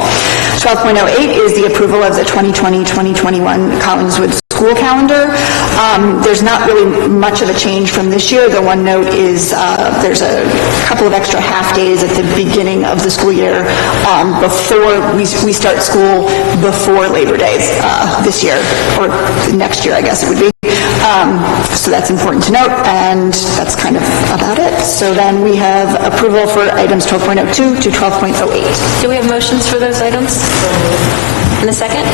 12.08 is the approval of the 2020-2021 Collingswood school calendar. There's not really much of a change from this year. The one note is there's a couple of extra half days at the beginning of the school year before we start school before Labor Day this year, or next year, I guess it would be. So that's important to note, and that's kind of about it. So then we have approval for items 12.02 to 12.08. Do we have motions for those items? In a second?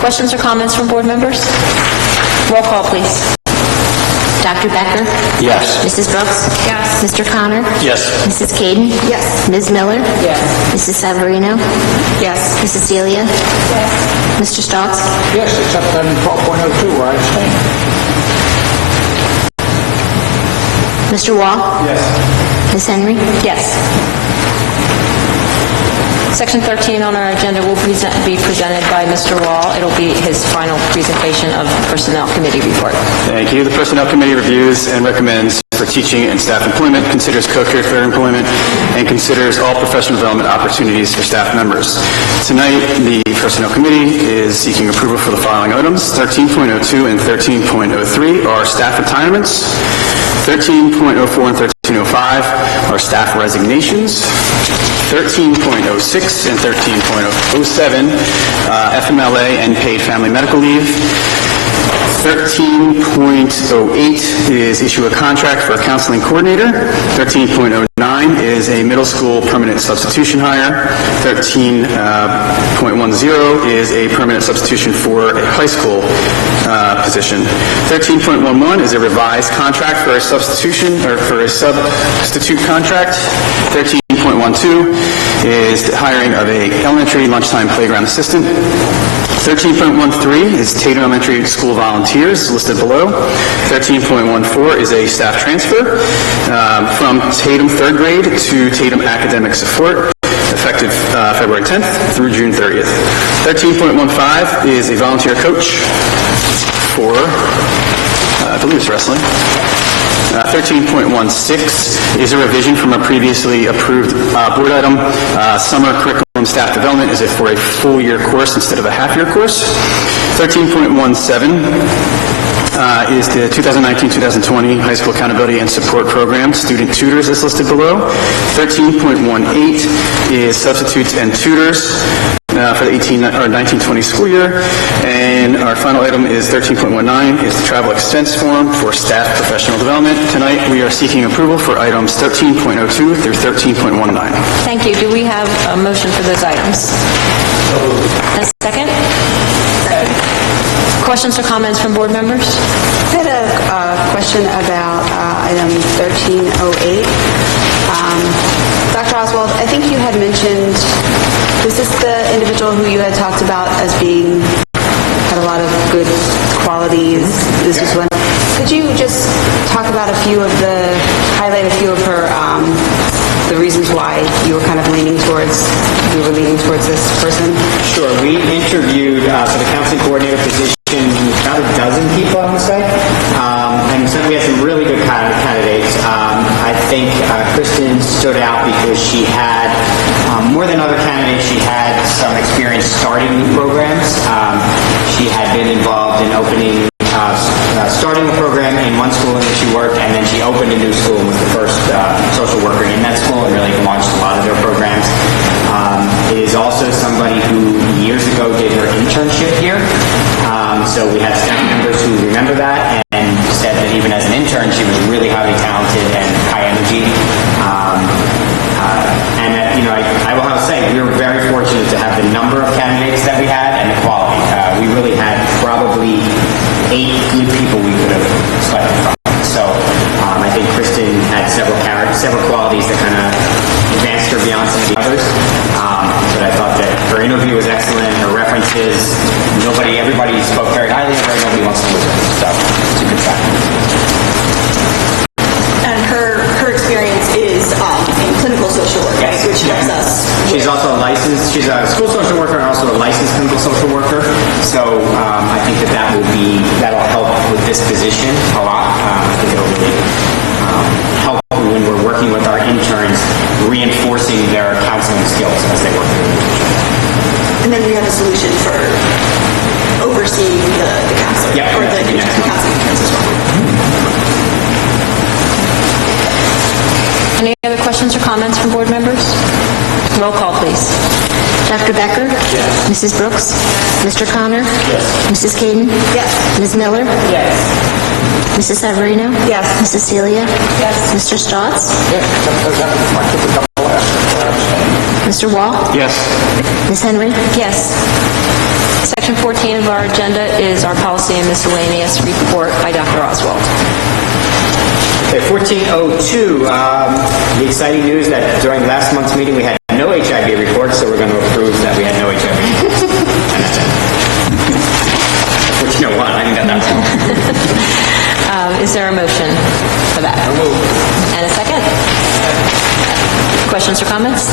Questions or comments from board members? Roll call, please. Dr. Becker? Yes. Mrs. Brooks? Yes. Mr. Connor? Yes. Mrs. Caden? Yes. Ms. Miller? Yes. Mrs. Severino? Yes. Mrs. Celia? Yes. Mr. Stotts? Yes, except item 12.02, where I abstain. Mr. Wall? Yes. Ms. Henry? Yes. Section 13 on our agenda will be presented by Mr. Wall. It'll be his final presentation of the Personnel Committee report. Thank you. The Personnel Committee reviews and recommends for teaching and staff employment, considers co-curricular employment, and considers all professional development opportunities for staff members. Tonight, the Personnel Committee is seeking approval for the following items. 13.02 and 13.03 are staff retirements. 13.04 and 13.05 are staff resignations. 13.06 and 13.07 FMLA and paid family medical leave. 13.08 is issue a contract for a counseling coordinator. 13.09 is a middle school permanent substitution hire. 13.10 is a permanent substitution for a high school position. 13.11 is a revised contract for a substitution or for a substitute contract. 13.12 is the hiring of a elementary lunchtime playground assistant. 13.13 is Tatum Elementary School volunteers, listed below. 13.14 is a staff transfer from Tatum 3rd grade to Tatum Academic Support, effective February 10th through June 30th. 13.15 is a volunteer coach for, I believe it's wrestling. 13.16 is a revision from a previously approved board item. Summer curriculum staff development is for a full year course instead of a half year course. 13.17 is the 2019-2020 High School Accountability and Support Program. Student tutors is listed below. 13.18 is substitutes and tutors for the 1920 school year. And our final item is 13.19 is the travel expense form for staff professional development. Tonight we are seeking approval for items 13.02 through 13.19. Thank you. Do we have a motion for those items? A second? Questions or comments from board members? I had a question about item 1308. Dr. Oswald, I think you had mentioned, was this the individual who you had talked about as being, had a lot of good qualities? This was one. Could you just highlight a few of her, the reasons why you were kind of leaning towards this person? Sure. We interviewed for the counseling coordinator position about a dozen people, I would say. And so we had some really good candidates. I think Kristen stood out because she had, more than other candidates, she had some experience starting new programs. She had been involved in starting a program opened a new school and was the first social worker in that school and really launched a lot of their programs. It is also somebody who years ago did her internship here. So we have staff members who remember that and said that even as an intern, she was really highly talented and high energy. And that, you know, I will have to say, we were very fortunate to have the number of candidates that we had and the quality. We really had probably 8 good people we could have selected from. So I think Kristen had several qualities that kind of advanced her beyond some of the others. But I thought that her interview was excellent, her references, everybody spoke very highly of her, nobody wants to lose her. So it's a good sign. And her experience is in clinical social work, Yes. which helps us. She's also a she's a school social worker and also a licensed clinical social worker. So I think that'll help with this position a lot. I think it'll really help when we're working with our interns, reinforcing their counseling skills as they work through the position. And then we have a solution for overseeing the counselor, Yeah, or the that's the next one. counseling interns as well. Any other questions or comments from board members? Roll call, please. Dr. Becker? Yes. Mrs. Brooks? Mr. Connor? Yes. Mrs. Kaden? Yes. Ms. Miller? Yes. Mrs. Severino? Yes. Mrs. Celia? Yes. Mr. Stotts? Mr. Wall? Yes. Ms. Henry? Yes. Section 14 of our agenda is our policy and miscellaneous report by Dr. Oswald. Okay, 1402, the exciting news that during last month's meeting we had no HIV report, so we're going to approve that we had no HIV reports. And that's it. 1401, I think that's all. Is there a motion for that? And a second? Questions or comments?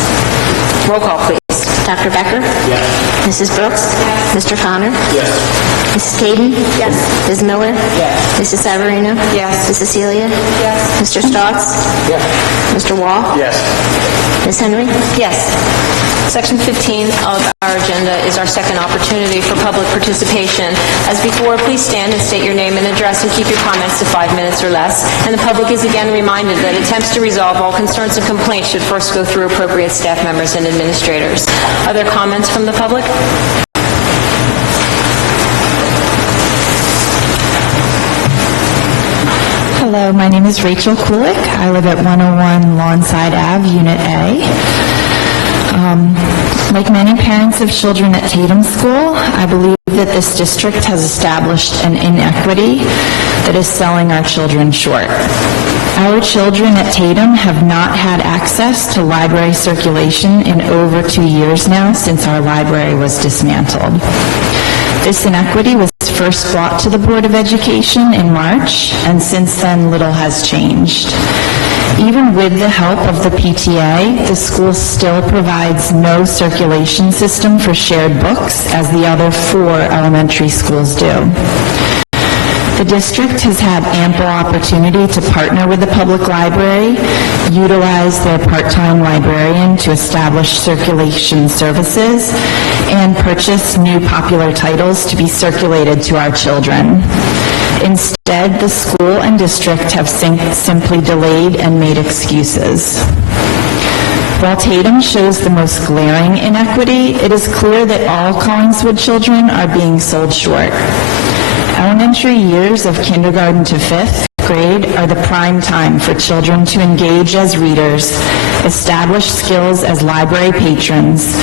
Roll call, please. Dr. Becker? Yes. Mrs. Brooks? Mr. Connor? Yes. Mrs. Kaden? Yes. Ms. Miller? Yes. Mrs. Severino? Yes. Mrs. Celia? Yes. Mr. Stotts? Yes. Mr. Wall? Yes. Ms. Henry? Yes. Section 15 of our agenda is our second opportunity for public participation. As before, please stand and state your name and address and keep your comments to 5 minutes or less. And the public is again reminded that attempts to resolve all concerns and complaints should first go through appropriate staff members and administrators. Other comments from the public? Hello, my name is Rachel Kulik. I live at 101 Lawnside Ave, Unit A. Like many parents of children at Tatum School, I believe that this district has established an inequity that is selling our children short. Our children at Tatum have not had access to library circulation in over 2 years now since our library was dismantled. This inequity was first brought to the Board of Education in March, and since then little has changed. Even with the help of the PTA, the school still provides no circulation system for shared books, as the other 4 elementary schools do. The district has had ample opportunity to partner with the public library, utilize their part-time librarian to establish circulation services, and purchase new popular titles to be circulated to our children. Instead, the school and district have simply delayed and made excuses. While Tatum shows the most glaring inequity, it is clear that all Collingswood children are being sold short. Elementary years of kindergarten to 5th grade are the prime time for children to engage as readers, establish skills as library patrons,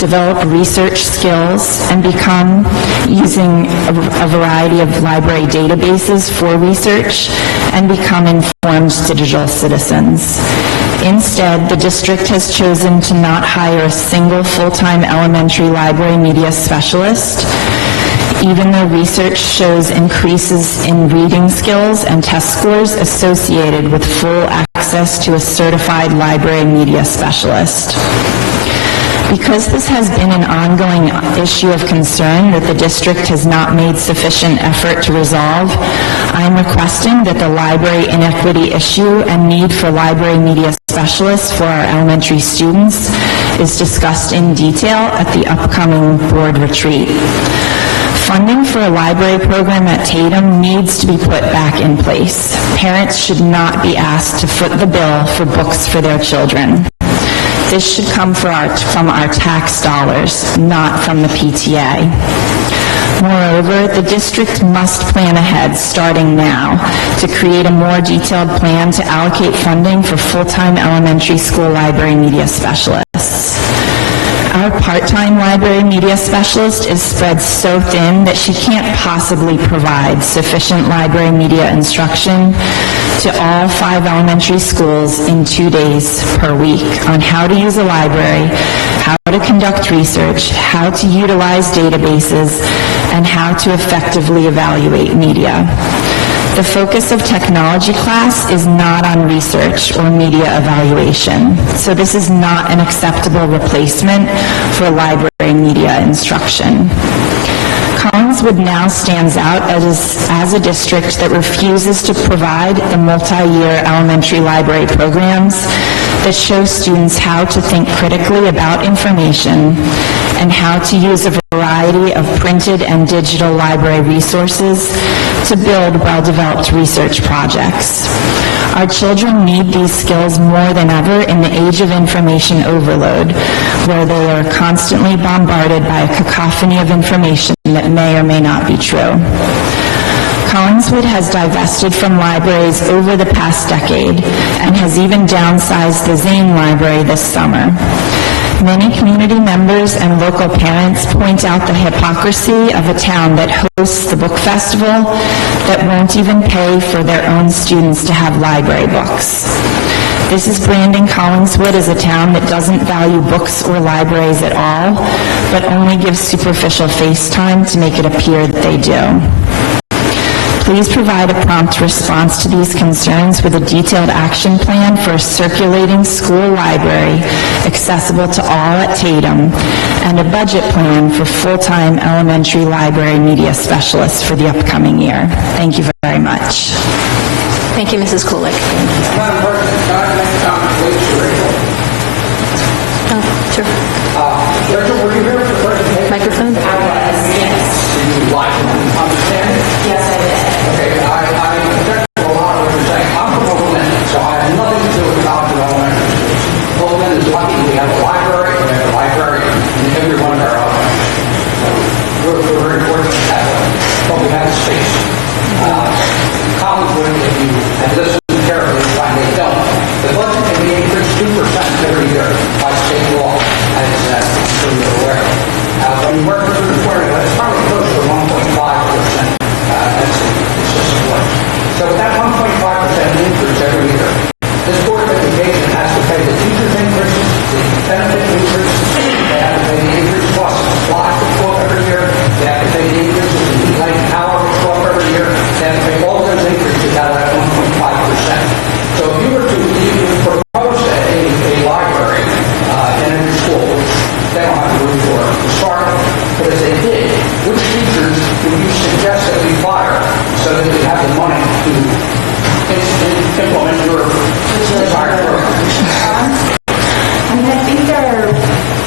develop research skills, and become, using a variety of library databases for research, and become informed digital citizens. Instead, the district has chosen to not hire a single full-time elementary library media specialist, even though research shows increases in reading skills and test scores associated with full access to a certified library media specialist. Because this has been an ongoing issue of concern that the district has not made sufficient effort to resolve, I am requesting that the library inequity issue and need for library media specialists for our elementary students is discussed in detail at the upcoming board retreat. funding for a library program at Tatum needs to be put back in place. Parents should not be asked to foot the bill for books for their children. This should come from our tax dollars, not from the PTA. Moreover, the district must plan ahead, starting now, to create a more detailed plan to allocate funding for full-time elementary school library media specialists. Our part-time library media specialist is spread so thin that she can't possibly provide sufficient library media instruction to all 5 elementary schools in 2 days per week on how to use a library, how to conduct research, how to utilize databases, and how to effectively evaluate media. The focus of technology class is not on research or media evaluation, so this is not an acceptable replacement for library media instruction. Collingswood now stands out as a district that refuses to provide the multi-year elementary library programs that show students how to think critically about information and how to use a variety of printed and digital library resources to build well-developed research projects. Our children need these skills more than ever in the age of information overload, where they are constantly bombarded by a cacophony of information that may or may not be true. Collingswood has divested from libraries over the past decade and has even downsized the Zane Library this summer. Many community members and local parents point out the hypocrisy of a town that hosts the book festival that won't even pay for their own students to have library books. This is branding Collingswood as a town that doesn't value books or libraries at all, but only gives superficial face time to make it appear that they do. Please provide a prompt response to these concerns with a detailed action plan for a circulating school library accessible to all at Tatum and a budget plan for full-time elementary library media specialists for the upcoming year. Thank you very much. Thank you, Mrs. Kulik. Sure. Rachel, were you here for the presentation? Microphone? I was, yes. Did you like and understand it? Yes, I did. Okay, I object to a lot of what you're saying. I'm from Oakland, so I have nothing to do with college or elementary schools. Oakland is lucky we have a library, we have a library in every one of our elementaries. So we're very fortunate that way, but we have space. Collingswood, if you have listened carefully, find they don't. The budget can be increased 2% every year by state law, as I'm sure you're aware. When you work through the formula, it's probably close to 1.5%. That's just support. So with that 1.5% increase every year, this Board of Education has to pay the teachers' increases, the benefit increases, they have to pay the increased cost of supplies to go up every year, they have to pay the increases in heat, light, and power to go up every year, they have to pay all those increases out of that 1.5%. So if you were to even propose a library in every school, which they don't have to room for to start, but if they did, which teachers would you suggest that we fire so that we have the money to implement your desired program? I mean, I think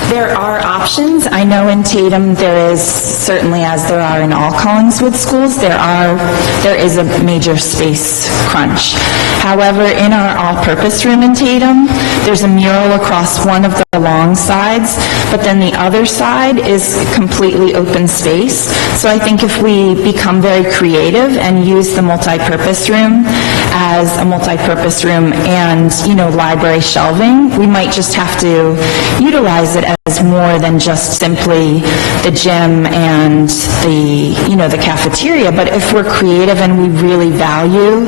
there are options. I know in Tatum there is, certainly as there are in all Collingswood schools, there is a major space crunch. However, in our all-purpose room in Tatum, there's a mural across one of the long sides, but then the other side is completely open space. So I think if we become very creative and use the multi-purpose room as a multi-purpose room and, library shelving, we might just have to utilize it as more than just simply the gym and the cafeteria. But if we're creative and we really value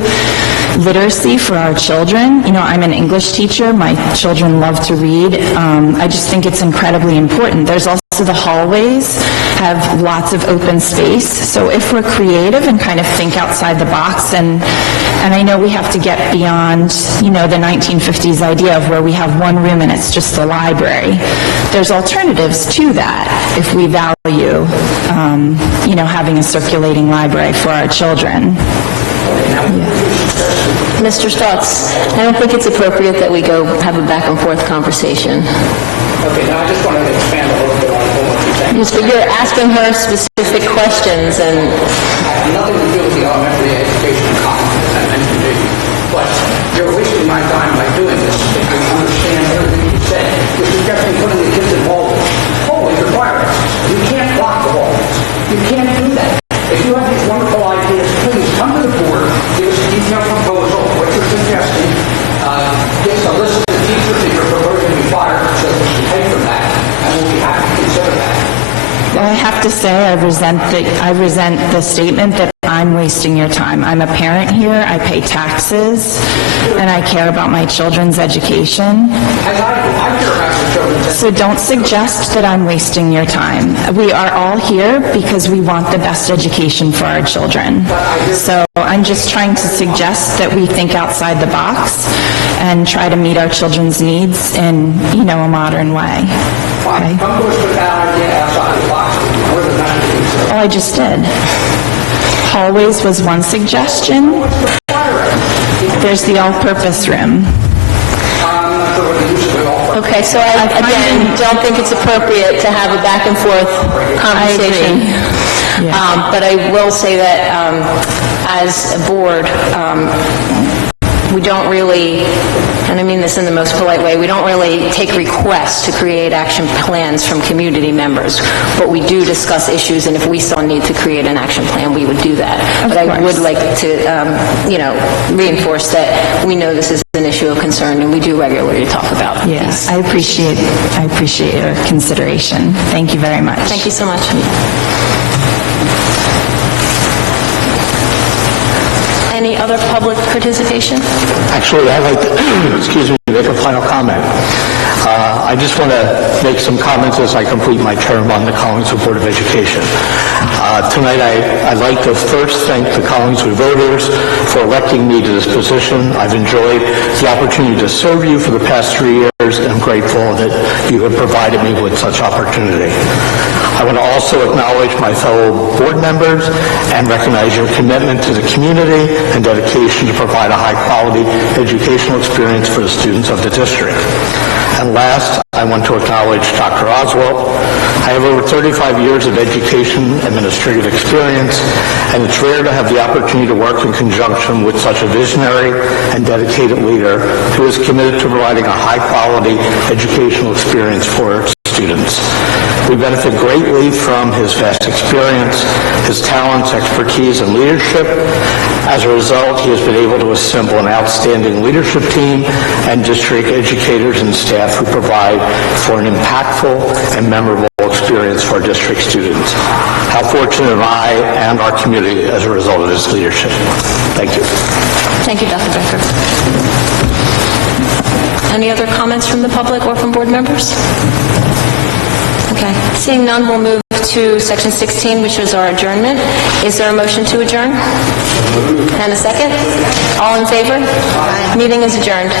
literacy for our children, I'm an English teacher. My children love to read. I just think it's incredibly important. There's also the hallways have lots of open space. So if we're creative and kind of think outside the box, and I know we have to get beyond, the 1950s idea of where we have one room and it's just the library. There's alternatives to that if we value, having a circulating library for our children. Mr. Stotts, I don't think it's appropriate that we go have a back and forth conversation. Okay, now I just want to expand a little bit on what you're saying. Yes, but you're asking her specific specific questions and... Nothing to do with the elementary education content that I mentioned to you, but you're wasting my time by doing this. If you understand everything you say, you're suggesting putting the kids in ballrooms. Always requirements. You can't block the ballrooms. You can't do that. If you have these wonderful ideas, please come to the board, give us a detailed proposal, what you're suggesting, give us a list of the teachers that you're proposing to be fired so that we can pay for that, and we'll be happy to consider that. Well, I have to say, I resent the statement that I'm wasting your time. I'm a parent here, I pay taxes, and I care about my children's education. So don't suggest that I'm wasting your time. We are all here because we want the best education for our children. So I'm just trying to suggest that we think outside the box and try to meet our children's needs in, a modern way. Okay? Well, I just did. Hallways was one suggestion. There's the all-purpose room. Okay, so I, again, don't think it's appropriate to have a back and forth conversation. But I will say that as a board, we don't really, and I mean this in the most polite way, we don't really take requests to create action plans from community members, but we do discuss issues, and if we saw need to create an action plan, we would do that. But I would like to, reinforce that we know this is an issue of concern, and we do regularly talk about Yes, I appreciate your consideration. Thank you very much. Thank you so much. Any other public participation? Actually, I'd like to, make a final comment. I just want to make some comments as I complete my term on the Collingswood Board of Education. Tonight, I'd like to first thank the Collingswood voters for electing me to this position. I've enjoyed the opportunity to serve you for the past 3 years, and I'm grateful that you have provided me with such opportunity. I want to also acknowledge my fellow board members and recognize your commitment to the community and dedication to provide a high-quality educational experience for the students of the district. And last, I want to acknowledge Dr. Oswald. I have over 35 years of education administrative experience, and it's rare to have the opportunity to work in conjunction with such a visionary and dedicated leader who is committed to providing a high-quality educational experience for students. We benefit greatly from his vast experience, his talents, expertise, and leadership. As a result, he has been able to assemble an outstanding leadership team and district educators and staff who provide for an impactful and memorable experience for our district students. How fortunate am I and our community as a result of his leadership. Thank you. Thank you, Dr. Becker. Any other comments from the public or from board members? Okay. Seeing none, we'll move to section 16, which is our adjournment. Is there a motion to adjourn? And a second? All in favor? Meeting is adjourned.